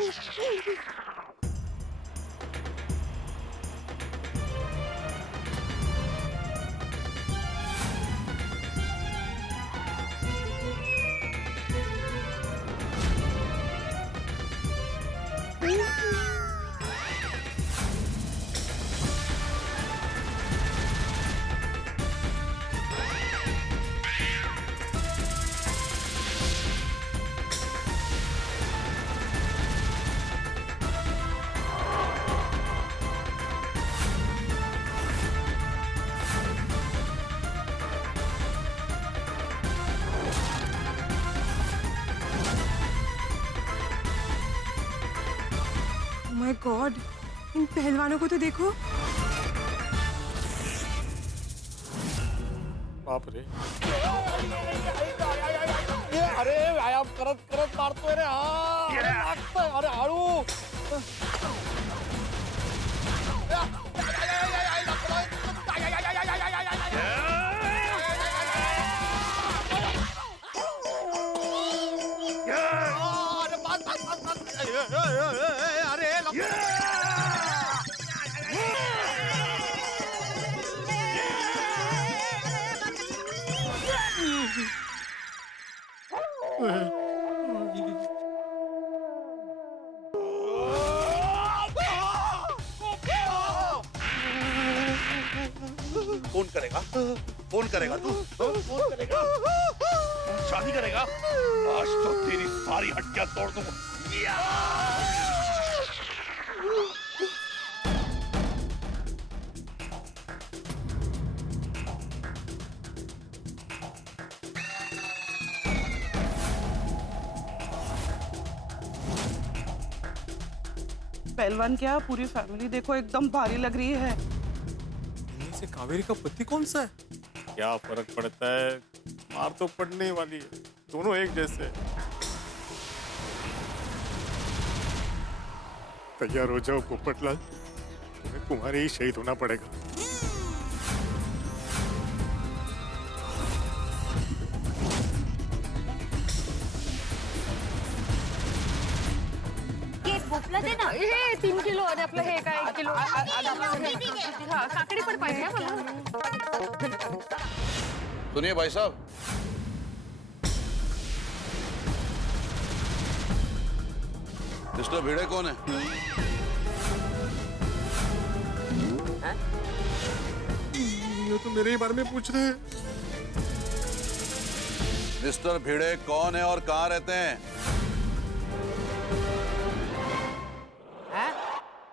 माय गॉड, इन पहलवानों को तो देखो। बाप रे। ये अरे व्यायाम करत करत मारतोय रे हा. अरे लागतोय. अरे हळू. फोन करेगा? फोन करेगा तू? फोन करेगा? शादी करेगा? आज तो तेरी सारी हड्डियां तोड़ दूंगा। पहलवान क्या पूरी फैमिली देखो एकदम भारी लग रही है। इनमें से कावेरी का पति कौन सा है? क्या फर्क पड़ता है, मार तो पड़ने ही वाली है, दोनों एक जैसे हैं। तैयार हो जाओ पोपटलाल, तुम्हें तुम्हारे ही शहीद होना पड़ेगा। भोपळा दे ना. हे 3 किलो आणि आपलं हे काय 1 किलो. हा काकडी पण पाहिजे हा मला. सुनिए भाई साहब, मिस्टर भिड़े कौन है? ये तो मेरे ही बारे में पूछ रहे हैं। मिस्टर भिड़े कौन है और कहाँ रहते हैं?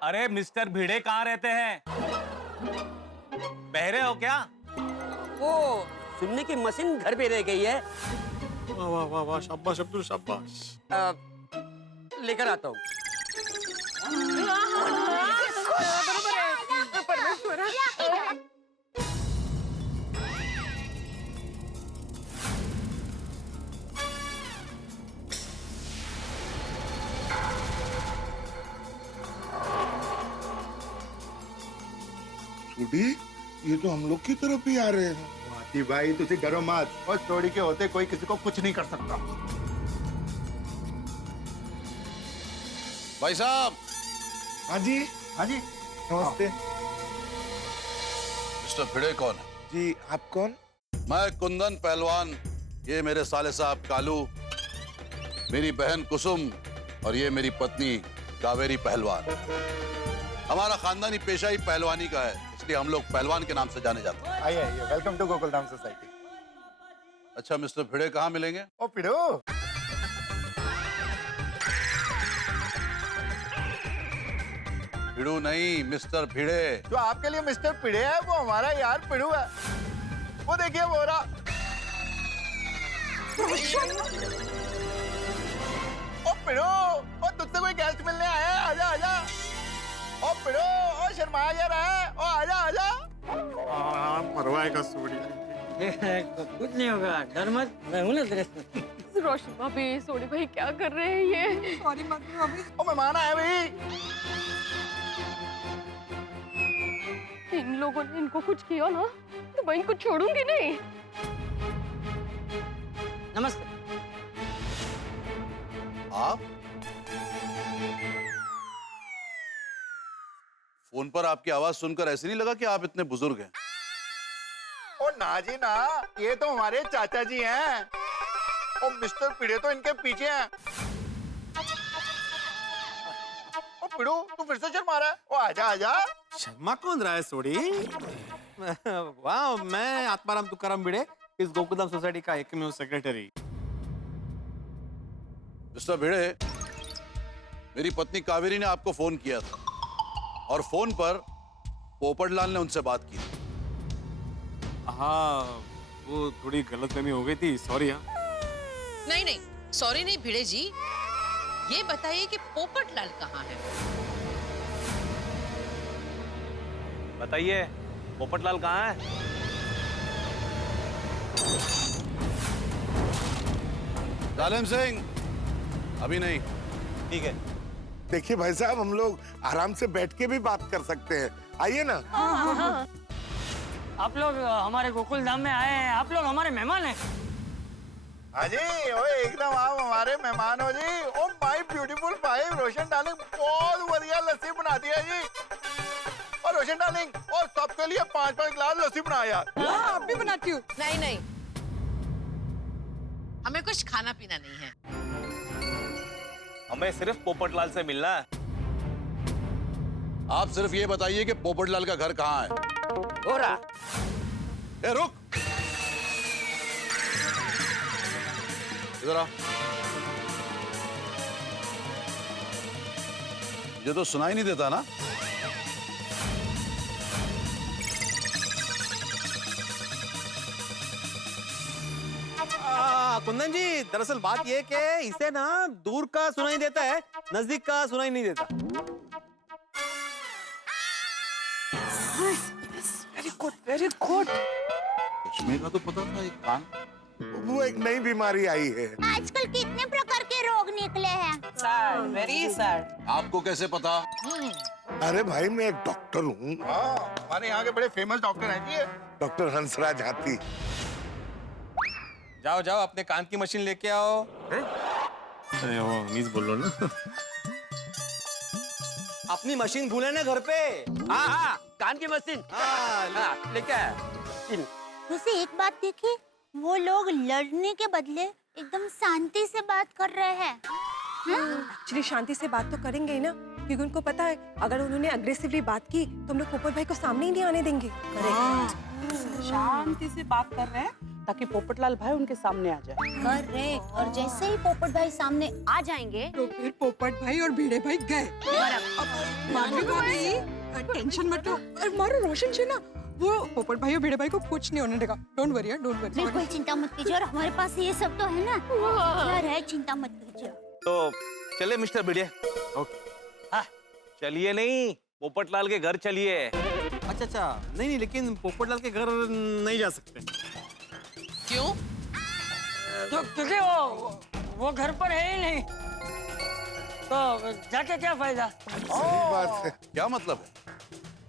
अरे मिस्टर भिड़े कहाँ रहते हैं? बहरे हो क्या? वो सुनने की मशीन घर पे रह गई है, वाह वाह वाह वाह, शाबाश अब्दुल शाबाश। लेकर आता हूँ। छोटी, ये तो हम लोग की तरफ ही आ रहे हैं। हाथी भाई तुझे डरो मत, और चोरी के होते कोई किसी को कुछ नहीं कर सकता। भाई साहब। हाँ जी, हाँ जी, नमस्ते। मिस्टर भिड़े कौन है? जी आप कौन? मैं कुंदन पहलवान, ये मेरे साले साहब कालू, मेरी बहन कुसुम और ये मेरी पत्नी कावेरी पहलवान। हमारा खानदानी पेशा ही पहलवानी का है, इसलिए हम लोग पहलवान के नाम से जाने जाते हैं। आइए आइए, वेलकम टू गोकुलधाम सोसाइटी। अच्छा मिस्टर भिड़े कहाँ मिलेंगे? ओ पिड़ो, भिड़ू नहीं, मिस्टर भिड़े। जो आपके लिए मिस्टर पिड़े है वो हमारा यार पिड़ू है। वो देखिए वो रहा। ओ पिड़ो, ओ तुझसे कोई गेस्ट मिलने आया है, आजा आजा। ओ पिड़ो, ओ शर्माया जा रहा है, ओ आजा आजा। हाँ मरवाएगा सूड़ी। कुछ नहीं होगा, डर मत, मैं हूं ना तेरे साथ। रोशन भाभी, सोनी भाई क्या कर रहे हैं ये? सॉरी मम्मी भाभी। ओ मेहमान आए भाई। इन लोगों ने इनको कुछ किया ना तो मैं इनको छोड़ूंगी नहीं। नमस्ते। आप फोन पर आपकी आवाज सुनकर ऐसे नहीं लगा कि आप इतने बुजुर्ग हैं। ओ ना जी ना, ये तो हमारे चाचा जी हैं। ओ मिस्टर पिड़े तो इनके पीछे हैं। ओ पिड़ू, तू फिर से शर्मा रहा है? ओ आजा आजा। शर्मा कौन रहा है सोडी? वाह, मैं आत्माराम तुकाराम भिड़े, इस गोकुलधाम सोसाइटी का एकमेव सेक्रेटरी। मिस्टर भिड़े, मेरी पत्नी कावेरी ने आपको फोन किया था और फोन पर पोपटलाल ने उनसे बात की। हाँ, वो थोड़ी गलतफहमी हो गई थी, सॉरी। हाँ नहीं नहीं, सॉरी नहीं भिड़े जी, ये बताइए कि पोपटलाल कहाँ है? बताइए, पोपटलाल कहाँ है? जालिम सिंह, अभी नहीं। ठीक है। देखिए भाई साहब, हम लोग आराम से बैठ के भी बात कर सकते हैं, आइए ना। आप लोग हमारे गोकुल धाम में आए हैं, आप लोग हमारे मेहमान हैं। हाँ जी, ओ एकदम आप हमारे मेहमान हो जी। Oh my beautiful wife Roshan darling, बहुत बढ़िया लस्सी बनाती है जी। और रोशन डार्लिंग, और सबके लिए 5-5 गिलास लस्सी बना यार। हाँ, आप भी बनाती हूँ। नहीं नहीं, हमें कुछ खाना पीना नहीं है। हमें सिर्फ पोपटलाल से मिलना है। आप सिर्फ ये बताइए कि पोपटलाल का घर कहाँ है। हो रहा। ए रुक, इधर आ। ये तो सुनाई नहीं देता ना। कुंदन जी, दरअसल बात ये कि इसे ना दूर का सुनाई देता है, नजदीक का सुनाई नहीं देता। Very good, very good. चश्मे का तो पता था, एक कान। वो एक नई बीमारी आई है। आजकल कितने प्रकार के रोग निकले हैं। Sad, very sad. आपको कैसे पता? अरे भाई, मैं एक डॉक्टर हूँ। हाँ, हमारे यहाँ के बड़े फेमस डॉक्टर हैं जी। डॉक्टर हंसराज हाथी। जाओ जाओ, अपने कान की मशीन लेके आओ। अरे वो मीज बोल लो ना। अपनी मशीन भूले ना घर पे। हाँ हाँ, कान की मशीन। हाँ, लेके आया। वैसे एक बात देखी, वो लोग लड़ने के बदले एकदम शांति से बात कर रहे हैं। एक्चुअली शांति से बात तो करेंगे ही ना, क्योंकि उनको पता है अगर उन्होंने अग्रेसिवली बात की तो हम लोग पोपट भाई को सामने ही नहीं आने देंगे। शांति से बात कर रहे हैं ताकि पोपटलाल भाई उनके सामने आ जाए। करेक्ट। और जैसे ही पोपट भाई सामने आ जाएंगे तो फिर पोपट भाई और भिड़े भाई गए। टेंशन मत लो, और मारो रोशन जी ना, वो पोपट भाई और भिड़े भाई को कुछ नहीं होने देगा। डोंट वरी यार, डोंट वरी। बिल्कुल चिंता मत कीजिए, और हमारे पास ये सब तो है ना। यार है, चिंता मत कीजिए। तो चले मिस्टर भिड़े। हाँ, चलिए नहीं, पोपटलाल के घर चलिए। अच्छा अच्छा, नहीं, लेकिन पोपटलाल के घर नहीं जा सकते। क्यों? तो क्योंकि वो घर पर है ही नहीं, तो जाके क्या फायदा? सही बात है। क्या मतलब है?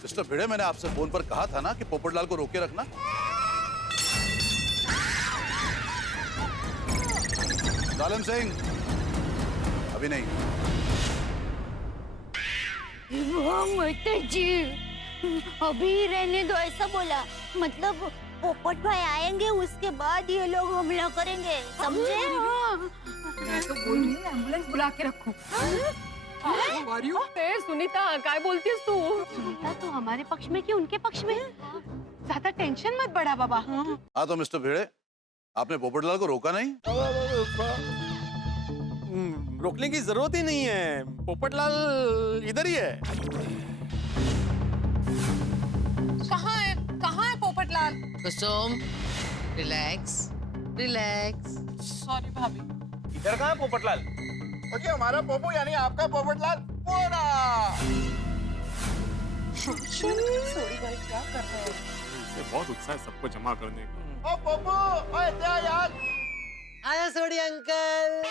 मिस्टर भिड़े, मैंने आपसे फोन पर कहा था ना कि पोपटलाल को रोके रखना। जालिम सिंह, अभी नहीं। माता जी, अभी रहने दो, ऐसा बोला। मतलब पोपट भाई आएंगे, उसके बाद ये लोग हमला करेंगे, समझे? मैं तो बोल रही हूँ एम्बुलेंस बुला के रखो। सुनीता, काय बोलतीस तू? सुनीता तो हमारे पक्ष में कि उनके पक्ष में? ज्यादा टेंशन मत बढ़ा बाबा। हाँ तो मिस्टर भिड़े, आपने पोपटलाल को रोका नहीं? रोकने की जरूरत ही नहीं है, पोपटलाल इधर ही है। कहाँ है पोपटलाल? कुसुम, रिलैक्स रिलैक्स। सॉरी भाभी। इधर कहाँ है पोपटलाल? ओ जी, हमारा पोपू यानी आपका पोपटलाल पूरा। सॉरी भाई, क्या कर रहे हैं? मुझे बहुत उत्साह है सबको जमा करने का। ओ पोपो, ओए क्या यार? आया सोडी अंकल।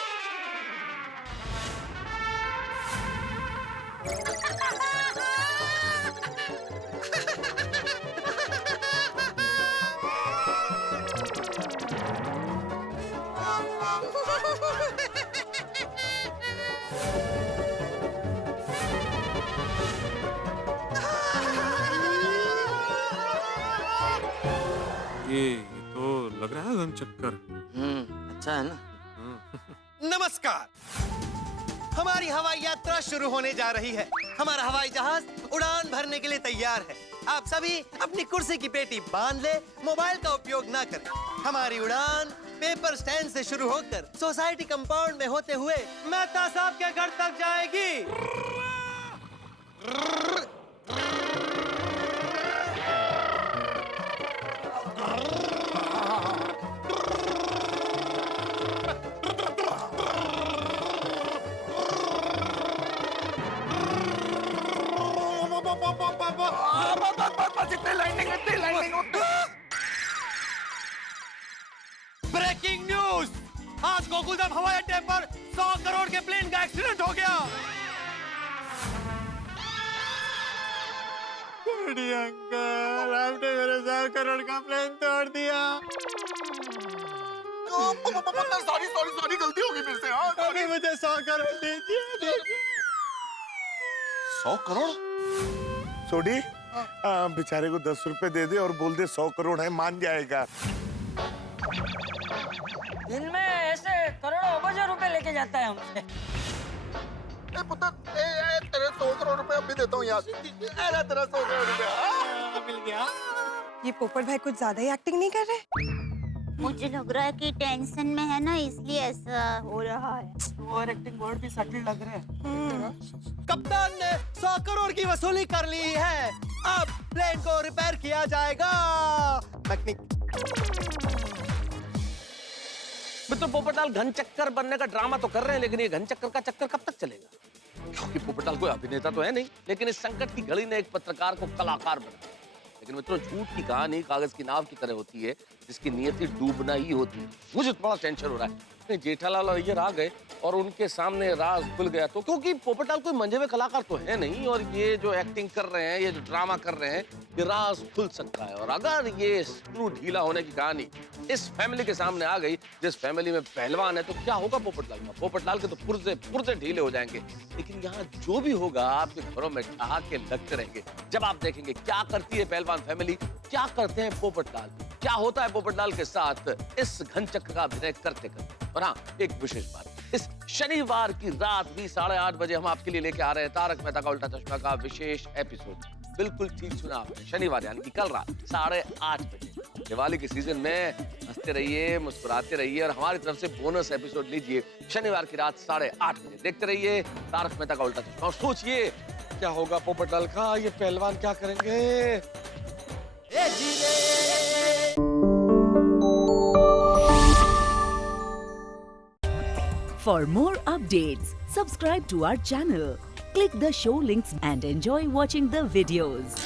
ये तो लग रहा है गन चक्कर। अच्छा है ना। नमस्कार, हमारी हवाई यात्रा शुरू होने जा रही है। हमारा हवाई जहाज उड़ान भरने के लिए तैयार है। आप सभी अपनी कुर्सी की पेटी बांध ले, मोबाइल का उपयोग ना करें। हमारी उड़ान पेपर स्टैंड से शुरू होकर सोसाइटी कंपाउंड में होते हुए मेहता साहब के घर तक जाएगी। ब्रेकिंग न्यूज, आज गोकुलधाम हवाई अड्डे पर 100 करोड़ के प्लेन का एक्सीडेंट हो गया। अंकल, आपने मेरे 100 करोड़ का प्लेन तोड़ दिया। सॉरी, गलती हो गई मेरे से। अभी मुझे 100 करोड़ दीजिए। 100 करोड़? सोडी, बेचारे को 10 रुपए दे दे और बोल दे 100 करोड़ है, मान जाएगा। दिन में ऐसे करोड़ों अबजों रुपए लेके जाता है हमसे। पुत्र, तेरे 100 करोड़ रुपए अभी देता हूँ यार। तेरा 100 करोड़ रुपया मिल गया। ये पोपट भाई कुछ ज्यादा ही एक्टिंग नहीं कर रहे? मुझे लग रहा है कि टेंशन में है ना, इसलिए ऐसा हो रहा है। ओवर एक्टिंग वर्ड भी सटल लग रहे हैं। कप्तान ने 100 करोड़ की वसूली कर ली है। अब प्लेन को रिपेयर किया जाएगा। मैकेनिक। मित्र पोपटलाल घन चक्कर बनने का ड्रामा तो कर रहे हैं, लेकिन ये घन चक्कर का चक्कर कब तक चलेगा? क्योंकि पोपटलाल कोई अभिनेता तो है नहीं, लेकिन इस संकट की घड़ी ने एक पत्रकार को कलाकार बनाया। लेकिन मित्रों, झूठ की कहानी कागज की नाव की तरह होती है, जिसकी नियति डूबना ही होती है। मुझे तो बड़ा टेंशन हो रहा है। जेठालाल और अय्यर आ गए और उनके सामने राज खुल गया तो, क्योंकि पोपटलाल कोई मंझे हुए कलाकार तो है नहीं, और ये जो एक्टिंग कर रहे हैं, ये जो ड्रामा कर रहे हैं, ये राज खुल सकता है। और अगर ये स्क्रू ढीला होने की कहानी इस फैमिली के सामने आ गई, जिस फैमिली में पहलवान है, तो क्या होगा पोपटलाल का? पोपटलाल के तो पुर्जे ढीले हो जाएंगे। लेकिन यहाँ जो भी होगा, आपके घरों में ठहाके लगते रहेंगे जब आप देखेंगे क्या करती है पहलवान फैमिली, क्या करते हैं पोपटलाल, क्या होता है पोपटलाल के साथ इस घन चक्र का अभिनय करते करते। और हाँ, एक विशेष बात, इस शनिवार की रात भी 8:30 बजे हम आपके लिए लेके आ रहे हैं तारक मेहता का उल्टा चश्मा का विशेष एपिसोड। बिल्कुल ठीक सुना आपने, शनिवार यानी कि कल रात 8:30 बजे। दिवाली के सीजन में हंसते रहिए, मुस्कुराते रहिए और हमारी तरफ से बोनस एपिसोड लीजिए शनिवार की रात 8:30 बजे। देखते रहिए तारक मेहता का उल्टा चश्मा और सोचिए क्या होगा पोपटलाल का, ये पहलवान क्या करेंगे। For more updates, subscribe to our channel, click the show links and enjoy watching the videos.